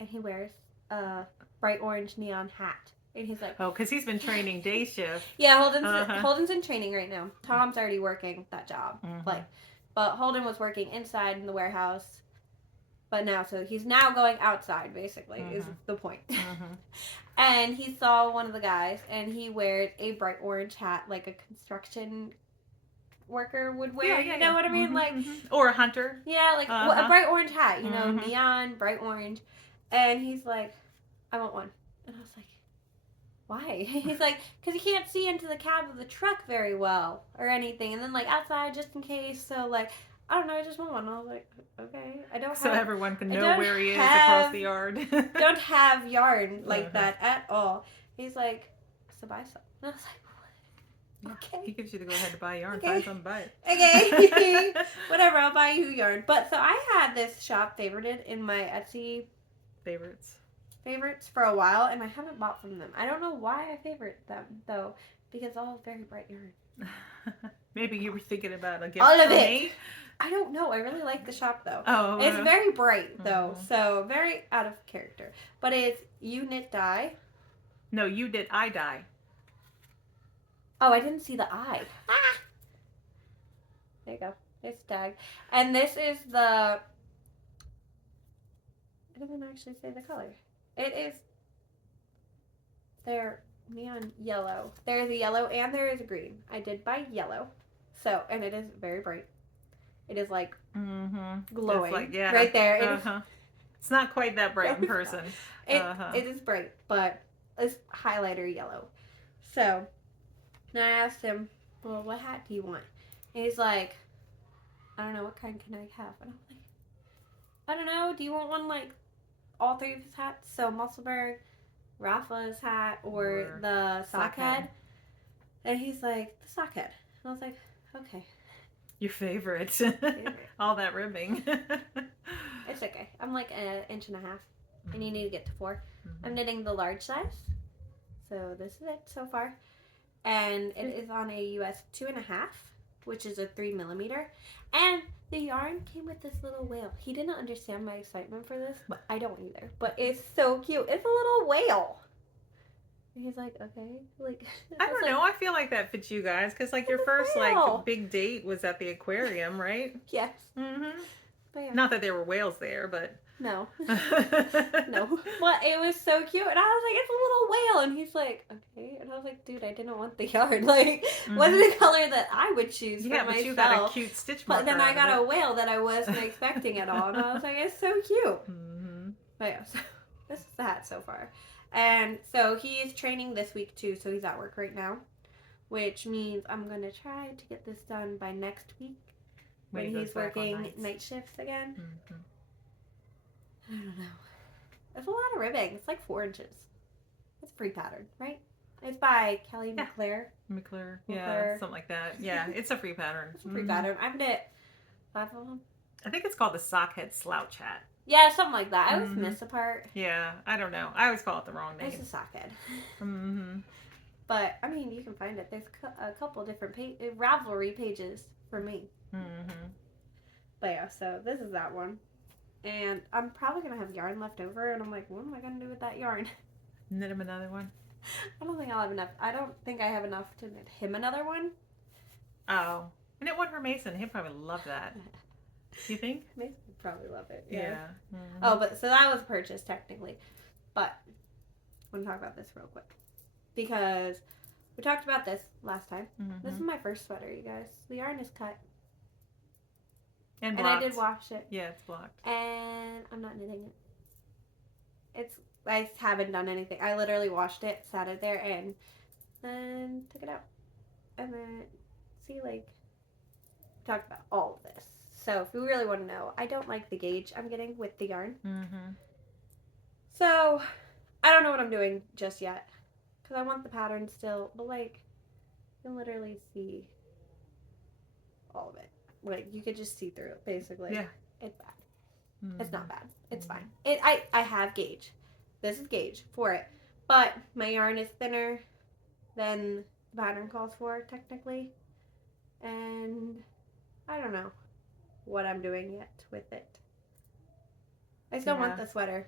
and he wears a bright orange neon hat. And he's like... Oh, because he's been training day shift. Yeah, Holden's in training right now. Tom's already working that job. Mm-hmm. But Holden was working inside in the warehouse. But now, so he's now going outside, basically, is the point. And he saw one of the guys, and he wears a bright orange hat, like a construction worker would wear. You know what I mean? Like, or a hunter. Yeah, like a bright orange hat, you know, neon, bright orange. And he's like, I want one. And I was like, why? He's like, because you can't see into the cab of the truck very well or anything. And then, like, outside just in case. So, like, I don't know, I just want one. I was like, okay. So everyone can know where he is across the yard. Don't have yarn like that at all. He's like, so buy some. And I was like, okay. He gives you the go ahead to buy yarn. Okay. Find some, buy it. Okay. Whatever, I'll buy you yarn. But so I had this shop favorited in my Etsy favorites for a while, and I haven't bought from them. I don't know why I favorite them, though, because it's all very bright yarn. Maybe you were thinking about a gift all of for it. me? I don't know. I really like the shop, though. Oh. It's very bright, though, so very out of character. But it's You Knit Dye. No, you did I Die. Oh, I didn't see the eye. Ah! There you go. It's tag. And this is the... It doesn't actually say the color. It is... They're neon yellow. There is a yellow and there is a green. I did buy yellow. So, and it is very bright. It is like glowing. Like, yeah. Right there. It's not quite that bright in person. It is bright, but it's highlighter yellow. So, then I asked him, well, what hat do you want? And he's like, I don't know, what kind can I have? And I'm like, I don't know, do you want one like all three of his hats? So Musselburgh, Rafa's hat, or the sock head? And he's like, the sock head. And I was like, okay. Your favorite. All that ribbing. It's okay. I'm like 1.5 inches, and you need to get to 4. I'm knitting the large size. So this is it so far. And it is on a US 2.5, which is a 3mm. And the yarn came with this little whale. He didn't understand my excitement for this, but I don't either. But it's so cute. It's a little whale. And he's like, okay. Like, I don't know. I feel like that fits you guys. Because, like, your first, like, big date was at the aquarium, right? Yes. Yeah. Not that there were whales there, but... No. No. Well, it was so cute. And I was like, it's a little whale. And he's like, okay. And I was like, dude, I didn't want the yarn. Like, wasn't a color that I would choose for myself. Yeah, but you got a cute stitch marker. But then I got a whale that I wasn't expecting at all. And I was like, it's so cute. But yeah, so this is the hat so far. And so he is training this week too. So he's at work right now. Which means I'm going to try to get this done by next week. When he's working night shifts again. I don't know. It's a lot of ribbing. It's like 4 inches. It's free pattern, right? It's by Kelly McClure. McClure. Yeah, something like that. Yeah, it's a free pattern. It's a free pattern. I've knit 5 of them. I think it's called the Sockhead Slouch Hat. Yeah, something like that. I always miss a part. Yeah, I don't know. I always call it the wrong name. It's a sockhead. But, I mean, you can find it. There's a couple different Ravelry pages for me. But But yeah, so this is that one. And I'm probably going to have yarn left over. And I'm like, what am I going to do with that yarn? Knit him another one. I don't think I'll have enough. I don't think I have enough to knit him another one. Oh. Knit one for Mason. He'd probably love that. You think? Mason would probably love it. Yeah. Mm-hmm. Oh, but so that was purchased technically. But I want to talk about this real quick. Because we talked about this last time. Mm-hmm. This is my first sweater, you guys. The yarn is cut. And I did wash it. Yeah, it's blocked. And I'm not knitting it. I haven't done anything. I literally washed it, sat it there, and then took it out. And then, see, like, talked about all of this. So, if you really want to know, I don't like the gauge I'm getting with the yarn. Mm-hmm. So, I don't know what I'm doing just yet. Because I want the pattern still, but, like, you can literally see all of it. Like, you could just see through it, basically. Yeah. It's bad. Mm-hmm. It's not bad. It's fine. I have gauge. This is gauge for it. But my yarn is thinner than the pattern calls for, technically. And I don't know what I'm doing yet with it. I still want the sweater.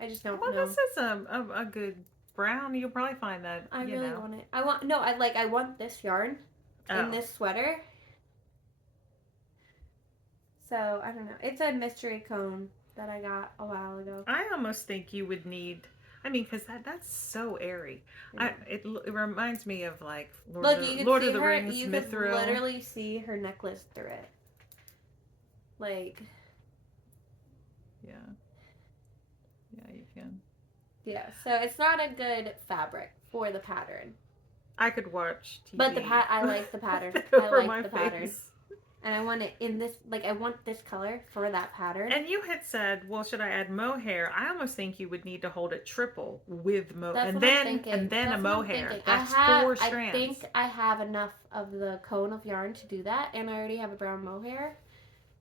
I just don't know. This is a good brown. You'll probably find that, I really want it. I want this yarn in this sweater. So, I don't know. It's a mystery cone that I got a while ago. I almost think you would need, because that's so airy. Yeah. It reminds me of, like, Lord of the Rings you mithril. could literally see her necklace through it. Like. Yeah. Yeah, you can. Yeah, so it's not a good fabric for the pattern. I could watch TV. But I like the pattern. I like the pattern. And I want it in this, like, I want this color for that pattern. And you had said, well, should I add mohair? I almost think you would need to hold it triple with mohair. And then a mohair. That's 4 strands. I think I have enough of the cone of yarn to do that. And I already have a brown mohair.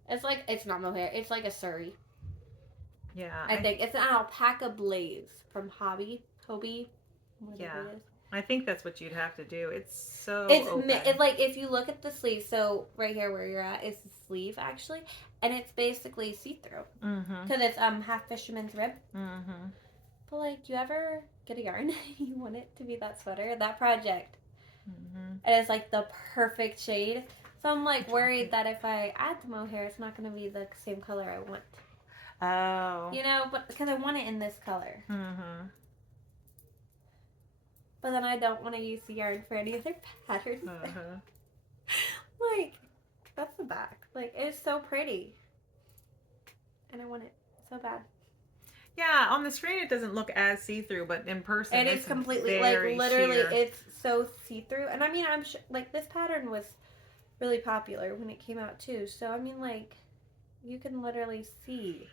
It's not mohair. It's like a Surrey. Yeah. I think. It's an alpaca blaze from Hobby. Yeah. It is. I think that's what you'd have to do. It's like, if you look at the sleeve, so right here where you're at is the sleeve, actually, and it's basically see-through. Because it's half fisherman's rib. But, like, you ever get a yarn, you want it to be that sweater, that project, and it's, like, the perfect shade. So I'm, like, worried that if I add the mohair, it's not going to be the same color I want. Oh. You know, but because I want it in this color. But then I don't want to use the yarn for any other patterns. Like, that's the back. Like, it's so pretty. And I want it so bad. Yeah, on the screen it doesn't look as see-through, but in person it's completely, like, literally, sheer. It's so see-through. And I mean, I'm sure, like, this pattern was really popular when it came out, too. So, I mean, like, you can literally see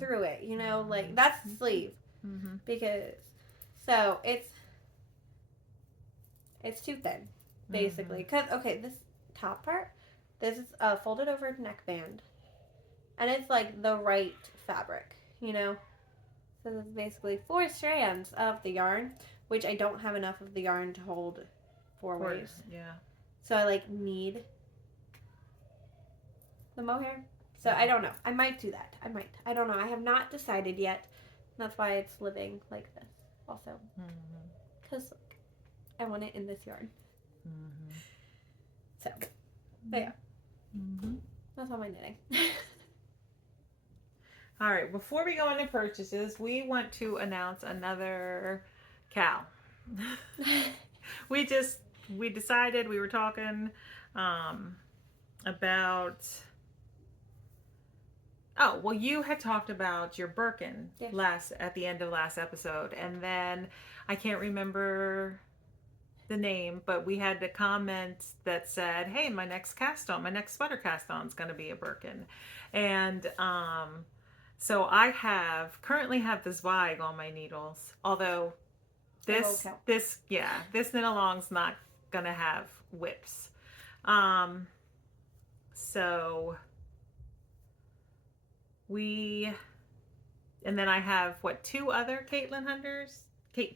through it, you know? Like, that's the sleeve. Because... So, it's too thin, basically. Because, okay, this top part, this is a folded over neckband. And it's, like, the right fabric, you know? So, this is basically 4 strands of the yarn, which I don't have enough of the yarn to hold 4 ways. Yeah. So, I, like, need the mohair. So, I don't know. I might do that. I don't know. I have not decided yet. That's why it's living like this. Also, because I want it in this yarn. So, but yeah, that's all my knitting. All right, before we go into purchases, we want to announce another cow. We decided, we were talking about... Oh, well, you had talked about your Birkin at the end of last episode, and then I can't remember the name, but we had a comment that said, hey, my next sweater cast on is going to be a Birkin. And so I currently have the Zweig on my needles, although this knit along's not going to have whips. So... And then I have 2 other Caitlin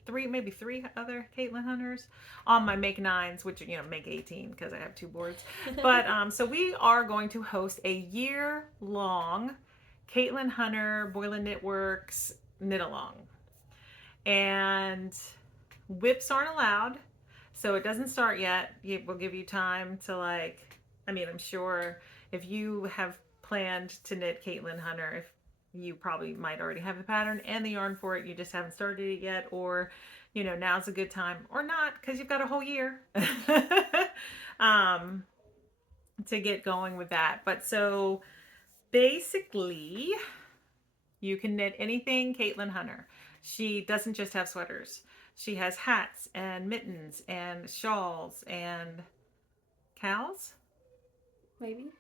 maybe three other Caitlin Hunters on my Make 9s, which, make 18 because I have 2 boards. But so we are going to host a year-long Caitlin Hunter Boylan Knitworks knit along. And whips aren't allowed, so it doesn't start yet. We'll give you time to I'm sure if you have planned to knit Caitlin Hunter, if you probably might already have the pattern and the yarn for it, you just haven't started it yet, or now's a good time, or not, because you've got a whole year to get going with that. But so basically, you can knit anything Caitlin Hunter. She doesn't just have sweaters. She has hats and mittens and shawls and cows. Maybe.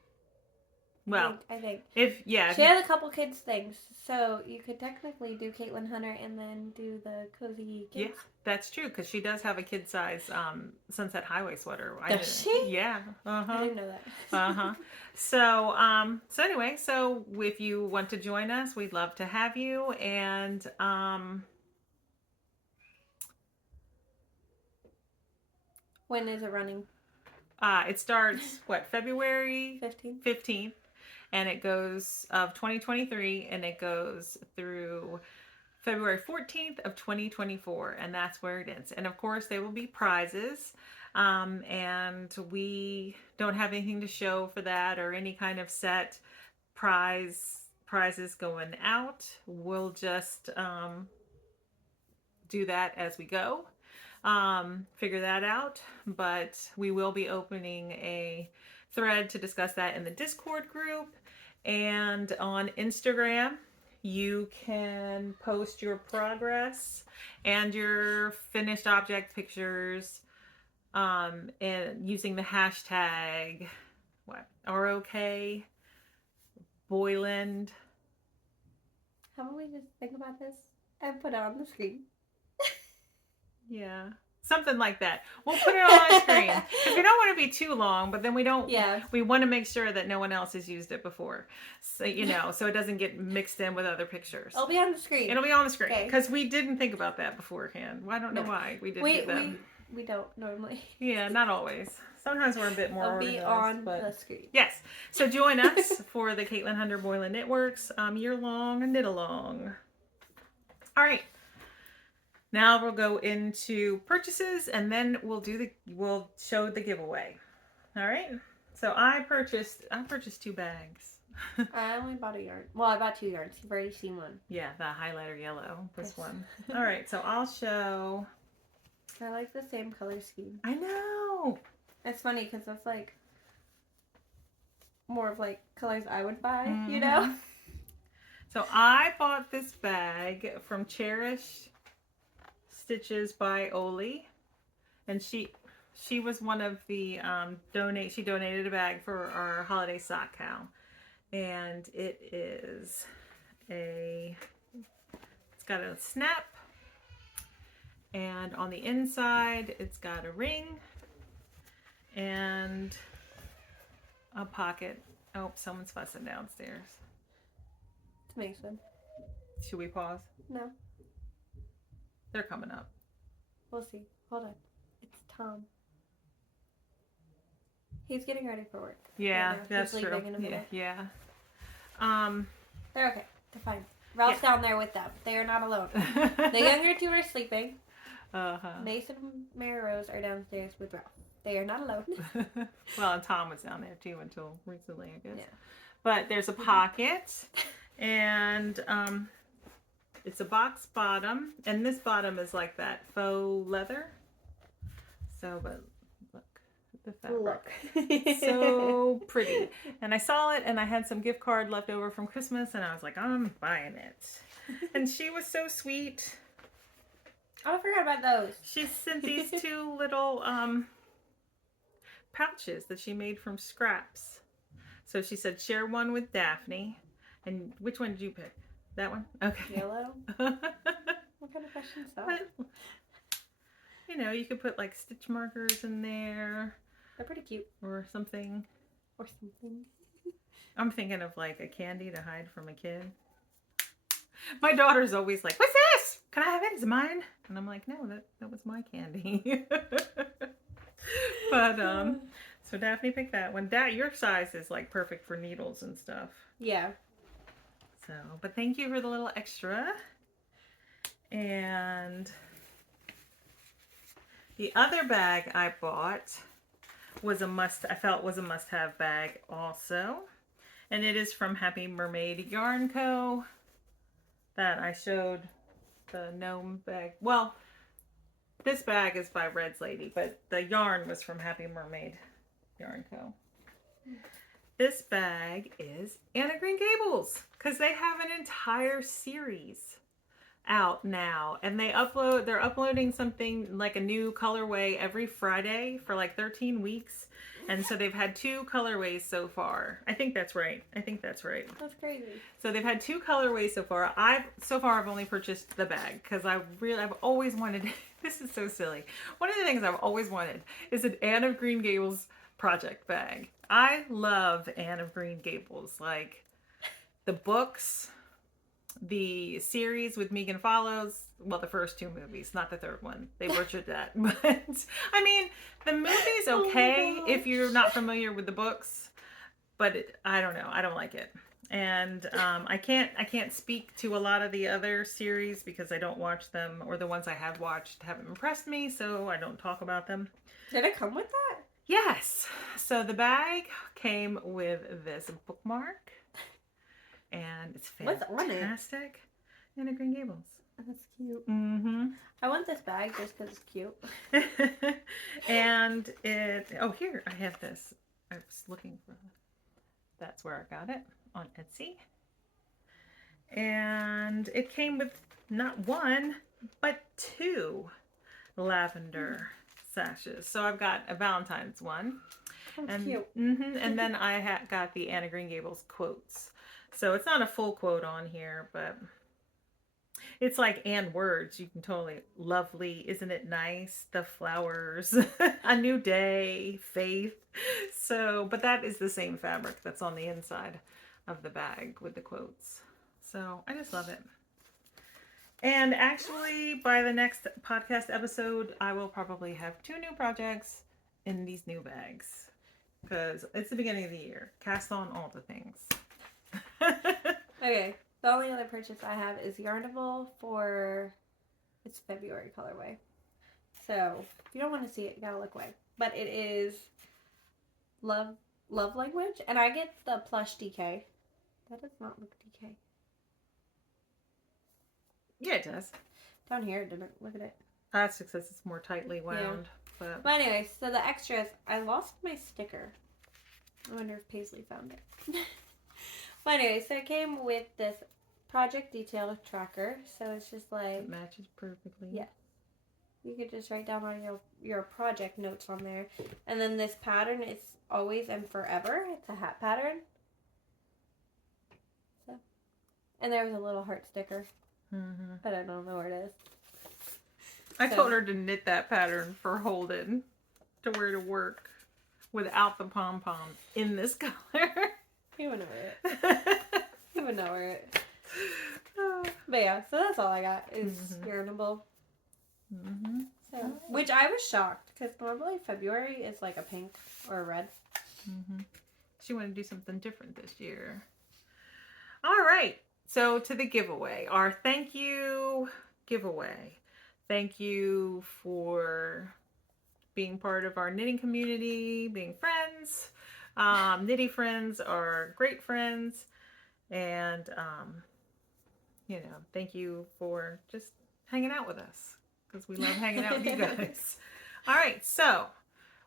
Well, I think. If she has a couple kids things, so you could technically do Caitlin Hunter and then do the cozy kids. Yeah, that's true, because she does have a kid size Sunset Highway sweater. Does she? Yeah. I didn't know that. So anyway, so if you want to join us, we'd love to have you. And when is it running? It starts February 15th, and it goes of 2023, and it goes through February 14th of 2024, and that's where it ends. And of course, there will be prizes, and we don't have anything to show for that or any kind of set prizes going out. We'll just do that as we go. Figure that out, but we will be opening a thread to discuss that in the Discord group, and on Instagram you can post your progress and your finished object pictures and using the hashtag ROK Boyland. How about we just think about this and put it on the screen? Yeah, something like that. We'll put it on the screen because we don't want to be too long, but then we don't. Yeah. We want to make sure that no one else has used it before, so so it doesn't get mixed in with other pictures. It'll be on the screen. It'll be on the screen because we didn't think about that beforehand. Well, I don't know why we didn't do that. We don't normally. Yeah, not always. Sometimes we're a bit more organized. It'll be on the screen. Yes. So join us for the Caitlin Hunter Boylan Knitworks year-long knit along. All right. Now we'll go into purchases, and then we'll show the giveaway. All right. So I purchased 2 bags. I only bought a yarn. Well, I bought 2 yarns. You've already seen one. Yeah, the highlighter yellow. This one. All right. So I'll show. I like the same color scheme. I know. It's funny because that's more of colors I would buy. So I bought this bag from Cherish Stitches by Oli, and she was one of the she donated a bag for our holiday sock cow, and it's got a snap, and on the inside it's got a ring and a pocket. Oh, someone's fussing downstairs. It's Mason. Should we pause? No. They're coming up. We'll see. Hold on. It's Tom. He's getting ready for work. Yeah, right that's He's true. Yeah. They're okay. They're fine. Ralph's down there with them. They are not alone. The younger 2 are sleeping. Mason and Mary Rose are downstairs with Ralph. They are not alone. Well, and Tom was down there too until recently, I guess. Yeah. But there's a pocket, and it's a box bottom, and this bottom is like that faux leather. So, but look at the fabric. So pretty. And I saw it, and I had some gift card left over from Christmas, and I was like, I'm buying it. And she was so sweet. Oh, I forgot about those. She sent these 2 little pouches that she made from scraps. So she said, share one with Daphne. And which one did you pick? That one? Okay. Yellow? What kind of question is that? You could put stitch markers in there. They're pretty cute. Or something. Or something. I'm thinking of a candy to hide from a kid. My daughter's always like, "What's this? Can I have it? Is it mine?" And I'm like, "No, that was my candy." But so Daphne picked that one. That your size is like perfect for needles and stuff. Yeah. So, but thank you for the little extra. And the other bag I bought was I felt was a must-have bag also. And it is from Happy Mermaid Yarn Co. that I showed the gnome bag. Well, this bag is by Red's Lady, but the yarn was from Happy Mermaid Yarn Co. This bag is Anna Green Gables because they have an entire series out now, and they're uploading something like a new colorway every Friday for like 13 weeks. And so they've had 2 colorways so far. I think that's right. That's crazy. So they've had 2 colorways so far. I've only purchased the bag because I've always wanted this is so silly. One of the things I've always wanted is an Anne of Green Gables project bag. I love Anne of Green Gables, like the books, the series with Megan Follows. Well, the first 2 movies, not the third one. They butchered that. But I mean, the movie's okay if you're not familiar with the books, but I don't know. I don't like it. And I can't speak to a lot of the other series because I don't watch them, or the ones I have watched haven't impressed me, so I don't talk about them. Did it come with that? Yes. So the bag came with this bookmark, and it's fantastic. What's on it? Fantastic. Anna Green Gables. That's cute. Mm-hmm. I want this bag just because it's cute. And here, I have this. I was looking for that's where I got it, on Etsy. And it came with not 1, but 2 lavender sashes. So I've got a Valentine's one. That's cute. And then I got the Anna Green Gables quotes. So it's not a full quote on here, but it's like and words. You can totally lovely, isn't it nice? The flowers, a new day, faith. So, but that is the same fabric that's on the inside of the bag with the quotes. So I just love it. And actually, by the next podcast episode, I will probably have 2 new projects in these new bags because it's the beginning of the year. Cast on all the things. Okay. The only other purchase I have is Yarnable for its February colorway. So if you don't want to see it, you gotta look away. But it is love language, and I get the plush DK. That does not look DK. Yeah, it does. Down here, it didn't. Look at it. That's because it's more tightly wound. Yeah. But anyway, so the extras, I lost my sticker. I wonder if Paisley found it. But anyway, so it came with this project detail tracker. So it's just like... It matches perfectly. Yeah. You could just write down on your project notes on there. And then this pattern is always and forever. It's a hat pattern. So, and there was a little heart sticker. Mm-hmm. But I don't know where it is. I told her to knit that pattern for Holden to wear to work without the pom-poms in this color. You would know where it. You would know where it. But yeah, so that's all I got is Yarnable. Mm-hmm. So, which I was shocked because normally February is like a pink or a red. Mm-hmm. She wanted to do something different this year. All right. So to the giveaway, our thank you giveaway. Thank you for being part of our knitting community, being friends. Knitty friends are great friends. And, thank you for just hanging out with us because we love hanging out with you guys. All right. So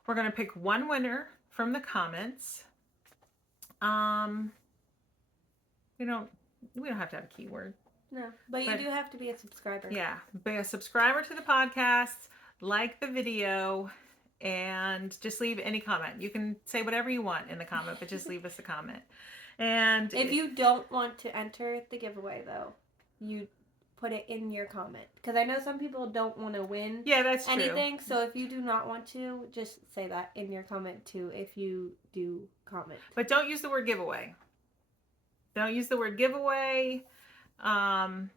we're going to pick one winner from the comments. We don't have to have a keyword. No, but you do have to be a subscriber. Yeah, be a subscriber to the podcast, like the video, and just leave any comment. You can say whatever you want in the comment, but just leave us a comment. And if you don't want to enter the giveaway, though, you put it in your comment. Because I know some people don't want to win that's anything. True. So if you do not want to, just say that in your comment, too, if you do comment. But don't use the word giveaway. Don't use the word giveaway. Um,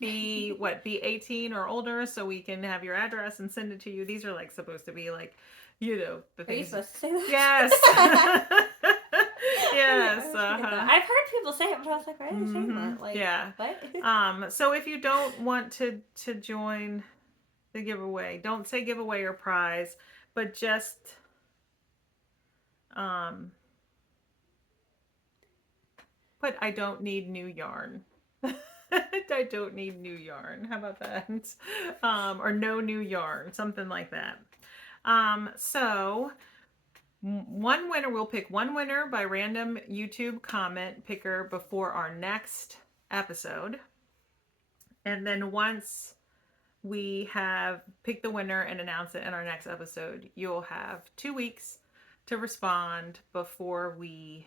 be 18 or older so we can have your address and send it to you. These are like supposed to be like, the Are you things. supposed to say that? Yes. Yes. I've heard people say it, but I was like, why are they saying Mm-hmm. that? Like, Yeah. what? So if you don't want to join the giveaway, don't say giveaway or prize, but just um put I don't need new yarn. I don't need new yarn. How about that? Or no new yarn, something like that. So one winner, we'll pick one winner by random YouTube comment picker before our next episode. And then once we have picked the winner and announce it in our next episode, you'll have 2 weeks to respond before we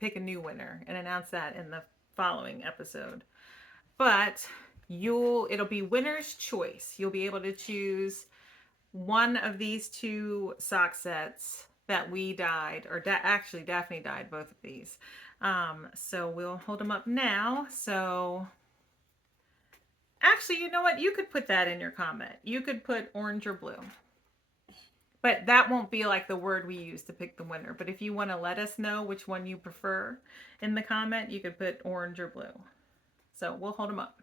pick a new winner and announce that in the following episode. But it'll be winner's choice. You'll be able to choose one of these two sock sets that we dyed, or actually Daphne dyed both of these. So we'll hold them up now. So actually, you know what? You could put that in your comment. You could put orange or blue. But that won't be like the word we use to pick the winner. But if you want to let us know which one you prefer in the comment, you could put orange or blue. So we'll hold them up.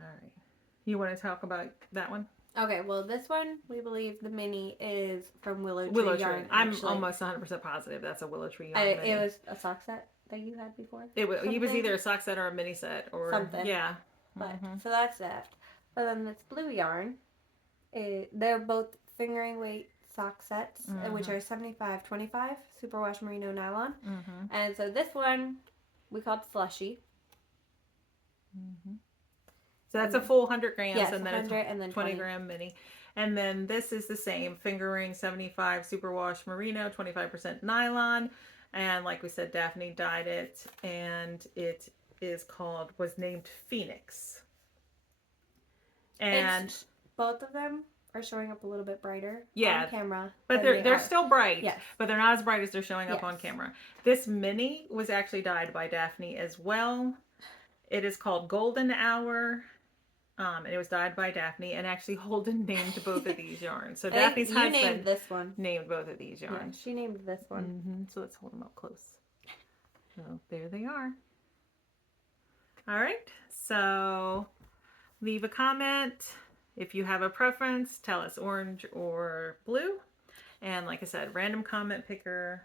All right. You want to talk about that one? Okay, well, this one, we believe the mini is from Willow Tree Willow Yarn. Tree. I'm almost 100% positive that's a Willow Tree Yarn. It was a sock set that you had before? It was either a sock set or a mini set or something. Yeah. But so that's that. But then this blue yarn, they're both fingering weight sock sets, which are 75-25 superwash merino nylon. And so this one we called Slushy. So that's a full 100 grams, yes, and then and then 20 gram mini. And then this is the same, fingering 75 superwash merino, 25% nylon. And like we said, Daphne dyed it, and it was named Phoenix. And both of them are showing up a little bit brighter on camera. But they're still bright. Yes. But they're not as bright as they're showing up on camera. This mini was actually dyed by Daphne as well. It is called Golden Hour. And it was dyed by Daphne, and actually Holden named both of these yarns. So Daphne's husband named this one. Named both of these yarns. Yeah, she named this one. So let's hold them up close. So there they are. All right. So leave a comment. If you have a preference, tell us orange or blue. And like I said, random comment picker,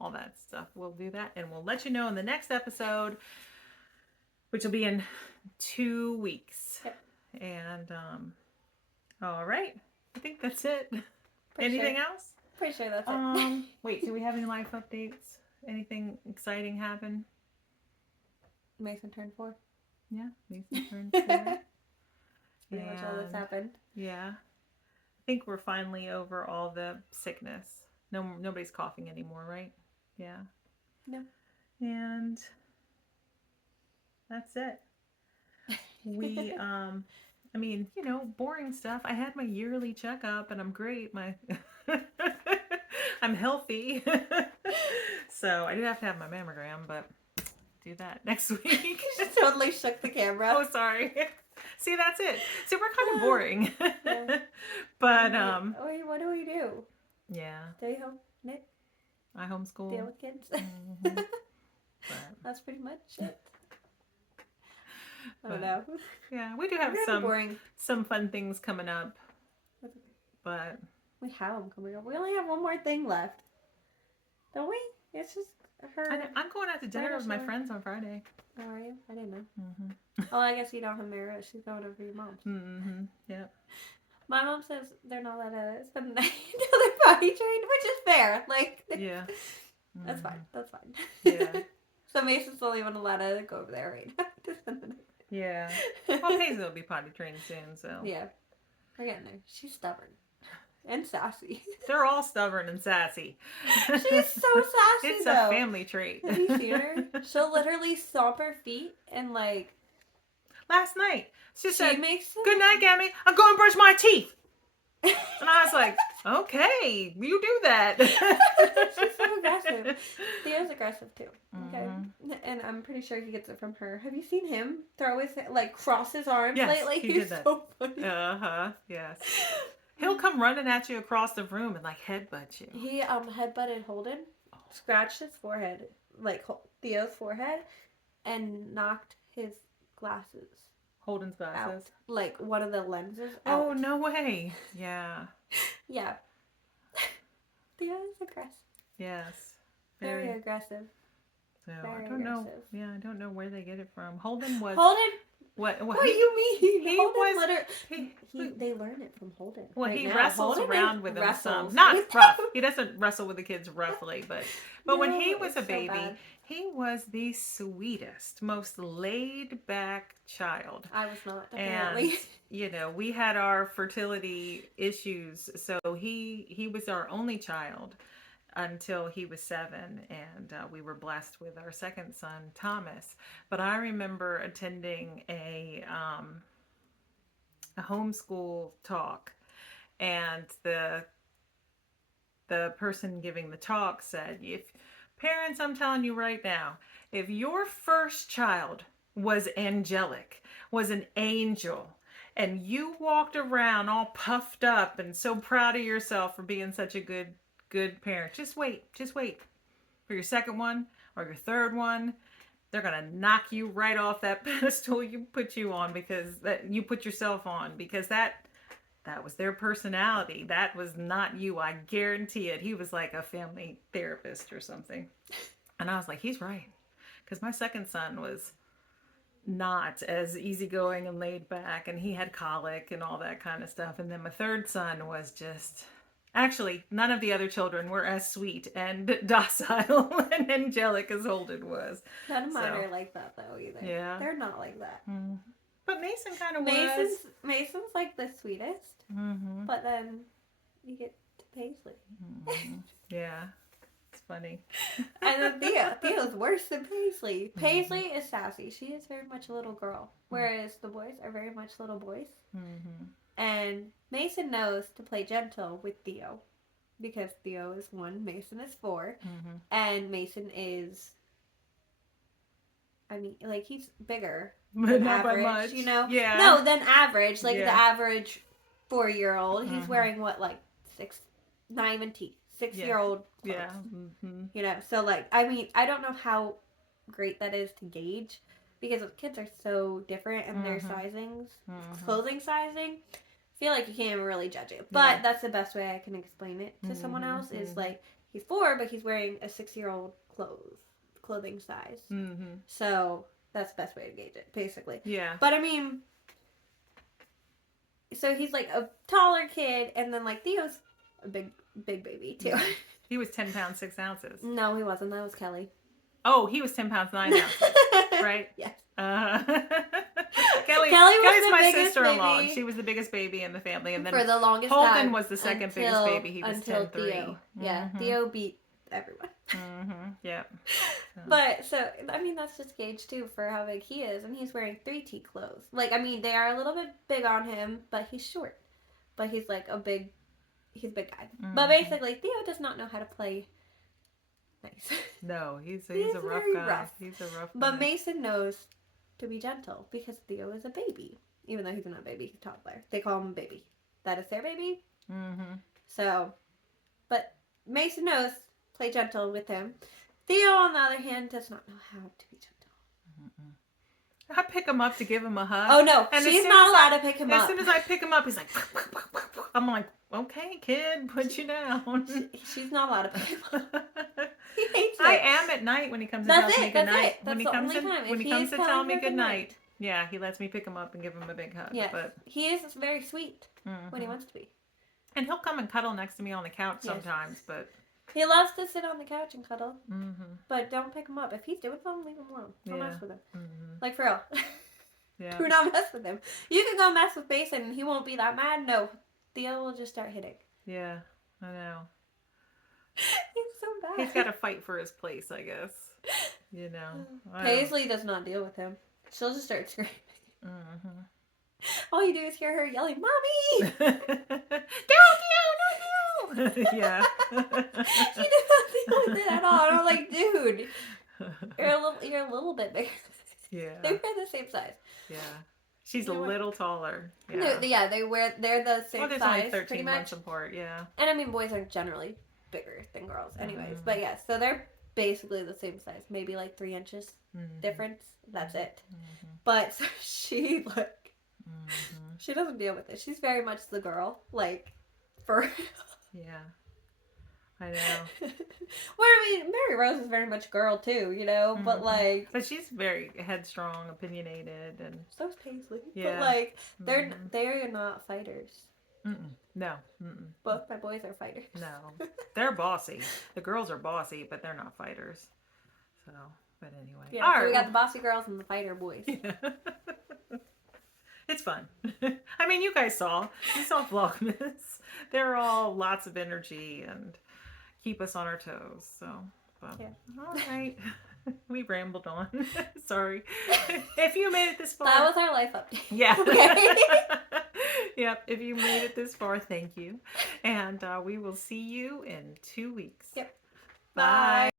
all that stuff. We'll do that, and we'll let you know in the next episode, which will be in 2 weeks. Yep. And all right, I think that's it. Anything else? Pretty sure that's it. Wait, do we have any life updates? Anything exciting happen? Mason turned 4. Yeah, Mason turned 4. Pretty much all this happened. Yeah, I think we're finally over all the sickness. Nobody's coughing anymore, right? Yeah. No. And that's it. We, boring stuff. I had my yearly checkup, and I'm great. I'm healthy. So I do have to have my mammogram, but do that next week. You just totally shook the camera. Oh, sorry. See, that's it. See, we're kind of boring. Yeah. But wait, what do we do? Yeah. Stay home, knit. I homeschool. Deal with kids. That's pretty much it. I don't know. Yeah, we do have some fun things coming up. But we have them coming up. We only have one more thing left. Don't we? It's just her. I'm going out to dinner with my friends on Friday. Oh, are you? I didn't know. Oh, I guess you don't have Mara. She's going over your mom's. Yep. My mom says they're not allowed to spend the night until they're potty trained, which is fair. Yeah. That's fine. That's fine. Yeah. So Mason's the only one allowed to go over there right now to spend the night. Yeah. Well, Paisley will be potty trained soon, so. Yeah. We're getting there. She's stubborn. And sassy. They're all stubborn and sassy. She's so sassy, It's though. a family trait. Have you seen her? She'll literally stomp her feet and Last night, she said, makes "Good night, Gammy. I'm going to brush my teeth." And I was like, okay, you do that. She's so aggressive. Theo's aggressive too. Okay, Hmm. and I'm pretty sure he gets it from her. Have you seen him throw his like cross his arms Yes, lately? he He's did that. so funny. Uh-huh. Yes. He'll come running at you across the room and like headbutt you. He headbutted Holden, scratched his forehead, like Theo's forehead, and knocked his glasses Holden's out. glasses. Like one of the lenses Oh, out. no way. Yeah. Yeah. Theo's aggressive. Yes. Very aggressive. So Very I don't know. aggressive. Yeah, I don't know where they get it from. Holden was Holden. what What do you mean? he Holden was literally. They learn it from Holden. well, right he now. wrestles Holden around with them wrestles some. Not with rough. them. He doesn't wrestle with the kids roughly, but No, when he was it's a so baby, bad. he was the sweetest, most laid back child. I was not, And apparently. we had our fertility issues, so he was our only child until he was 7, and we were blessed with our second son, Thomas. But I remember attending a homeschool talk, and the person giving the talk said, if parents, I'm telling you right now, if your first child was angelic, was an angel, and you walked around all puffed up and so proud of yourself for being such a good parent, just wait for your second one or your third one. They're gonna knock you right off that pedestal you put you on, because that you put yourself on, because that was their personality. That was not you. I guarantee it. He was like a family therapist or something. And I was like, he's right. Because my second son was not as easygoing and laid back, and he had colic and all that kind of stuff. And then my third son was just. Actually, none of the other children were as sweet and docile and angelic as Holden was. None of mine So, are like that though either. yeah. They're not like that. Mm. But Mason kind of was. Mason's like the sweetest, Mm-hmm. but then you get to Paisley. Mm-hmm. Yeah, it's funny. And then Theo's worse than Paisley. Paisley is sassy. She is very much a little girl, whereas the boys are very much little boys. Mm-hmm. And Mason knows to play gentle with Theo, because Theo is 1, Mason is 4, Mm-hmm. and Mason is, I mean, like, he's bigger But than not by average, much. you know? Yeah. No, than average, like Yeah. the average 4-year-old. He's Mhm. wearing what, like 6, not even teeth, 6-year-old clothes. Yeah. Mm-hmm. You know, so like, I mean, I don't know how great that is to gauge, because kids are so different in their Mhm. sizings, Mm-hmm. clothing sizing. I feel like you can't even really judge it, but Yeah. that's the best way I can explain it to someone else. Is Mhm. like, he's 4, but he's wearing a 6-year-old clothing size. Mm-hmm. So that's the best way to gauge it, basically. Yeah. But I mean, so he's like a taller kid, and then like Theo's a big baby too. Yeah. He was 10 pounds 6 ounces. No, he wasn't. That was Kelly. Oh, he was 10 pounds 9 ounces, right? Yes. Kelly's was the my biggest sister-in-law. baby. She was the biggest baby in the family, and then For the longest Holden time. was the second biggest baby. He was until 10'3". Theo. Yeah, Mhm. Theo beat everyone. Mm-hmm. Yeah. But so I mean, that's just gauge too for how big he is, and he's wearing 3T clothes. Like, I mean, they are a little bit big on him, but he's short. But he's like he's a big guy. Mhm. But basically, Theo does not know how to play nice. No, he's a He's rough very guy. rough. He's a rough guy. But Mason knows to be gentle, because Theo is a baby. Even though he's not a baby, he's a toddler. They call him a baby. That is their baby. Mm-hmm. So, but Mason knows play gentle with him. Theo, on the other hand, does not know how to be gentle. I pick him up to give him a hug. Oh no, And she's not allowed to pick him As up. soon as I pick him up, he's like, I'm like, okay, kid, put you down. She's not allowed to pick him up. He hates it. I am at night when he comes and That's tells me it. good That's night. it. That's the only time. When If he he comes is to telling tell me her good good night, night. yeah, he lets me pick him up and give him a big hug. Yes, But he is very sweet when he wants to be. and he'll come and cuddle next to me on the couch Yes. sometimes, but He loves to sit on the couch and cuddle, mm-hmm. but don't pick him up. If he's doing something, leave him alone. Don't Yeah. mess with him. Mm-hmm. Like, for real. Yeah. Do not mess with him. You can go mess with Mason and he won't be that mad. No, Theo will just start hitting. Yeah, I know. He's so bad. He's got to fight for his place, I guess. You know. Paisley does not deal with him. She'll just start screaming. Mm-hmm. All you do is hear her yelling, "Mommy!" Don't you, don't you. Yeah. She did not deal with it at all. And I'm like, dude, you're a little bit bigger. Yeah. They were the same size. Yeah. She's a You know what? little taller. No, Yeah. yeah, they're the same Well, there's size, only pretty 13 much. months apart. Yeah. And I mean, boys are generally bigger than girls, anyways. But yeah, so they're basically the same size, maybe like 3 inches difference. That's it. But so she like, she doesn't deal with it. She's very much the girl, like, for. Yeah. I know. Well, I mean, Mary Rose is very much girl too, you know. But like, but she's very headstrong, opinionated, and so is Paisley. yeah. But like, they're not fighters. No. Both my boys are fighters. No, they're bossy. The girls are bossy, but they're not fighters. So, but anyway. Yeah, All so right, we got the bossy girls and the fighter boys. Yeah. It's fun. I mean, you guys saw. You saw Vlogmas. They're all lots of energy and keep us on our toes. So, but, yeah. All right. We rambled on. Sorry. If you made it this far. That was our life update. Yeah. Okay. Yep. If you made it this far, thank you. And we will see you in 2 weeks. Yep. Bye.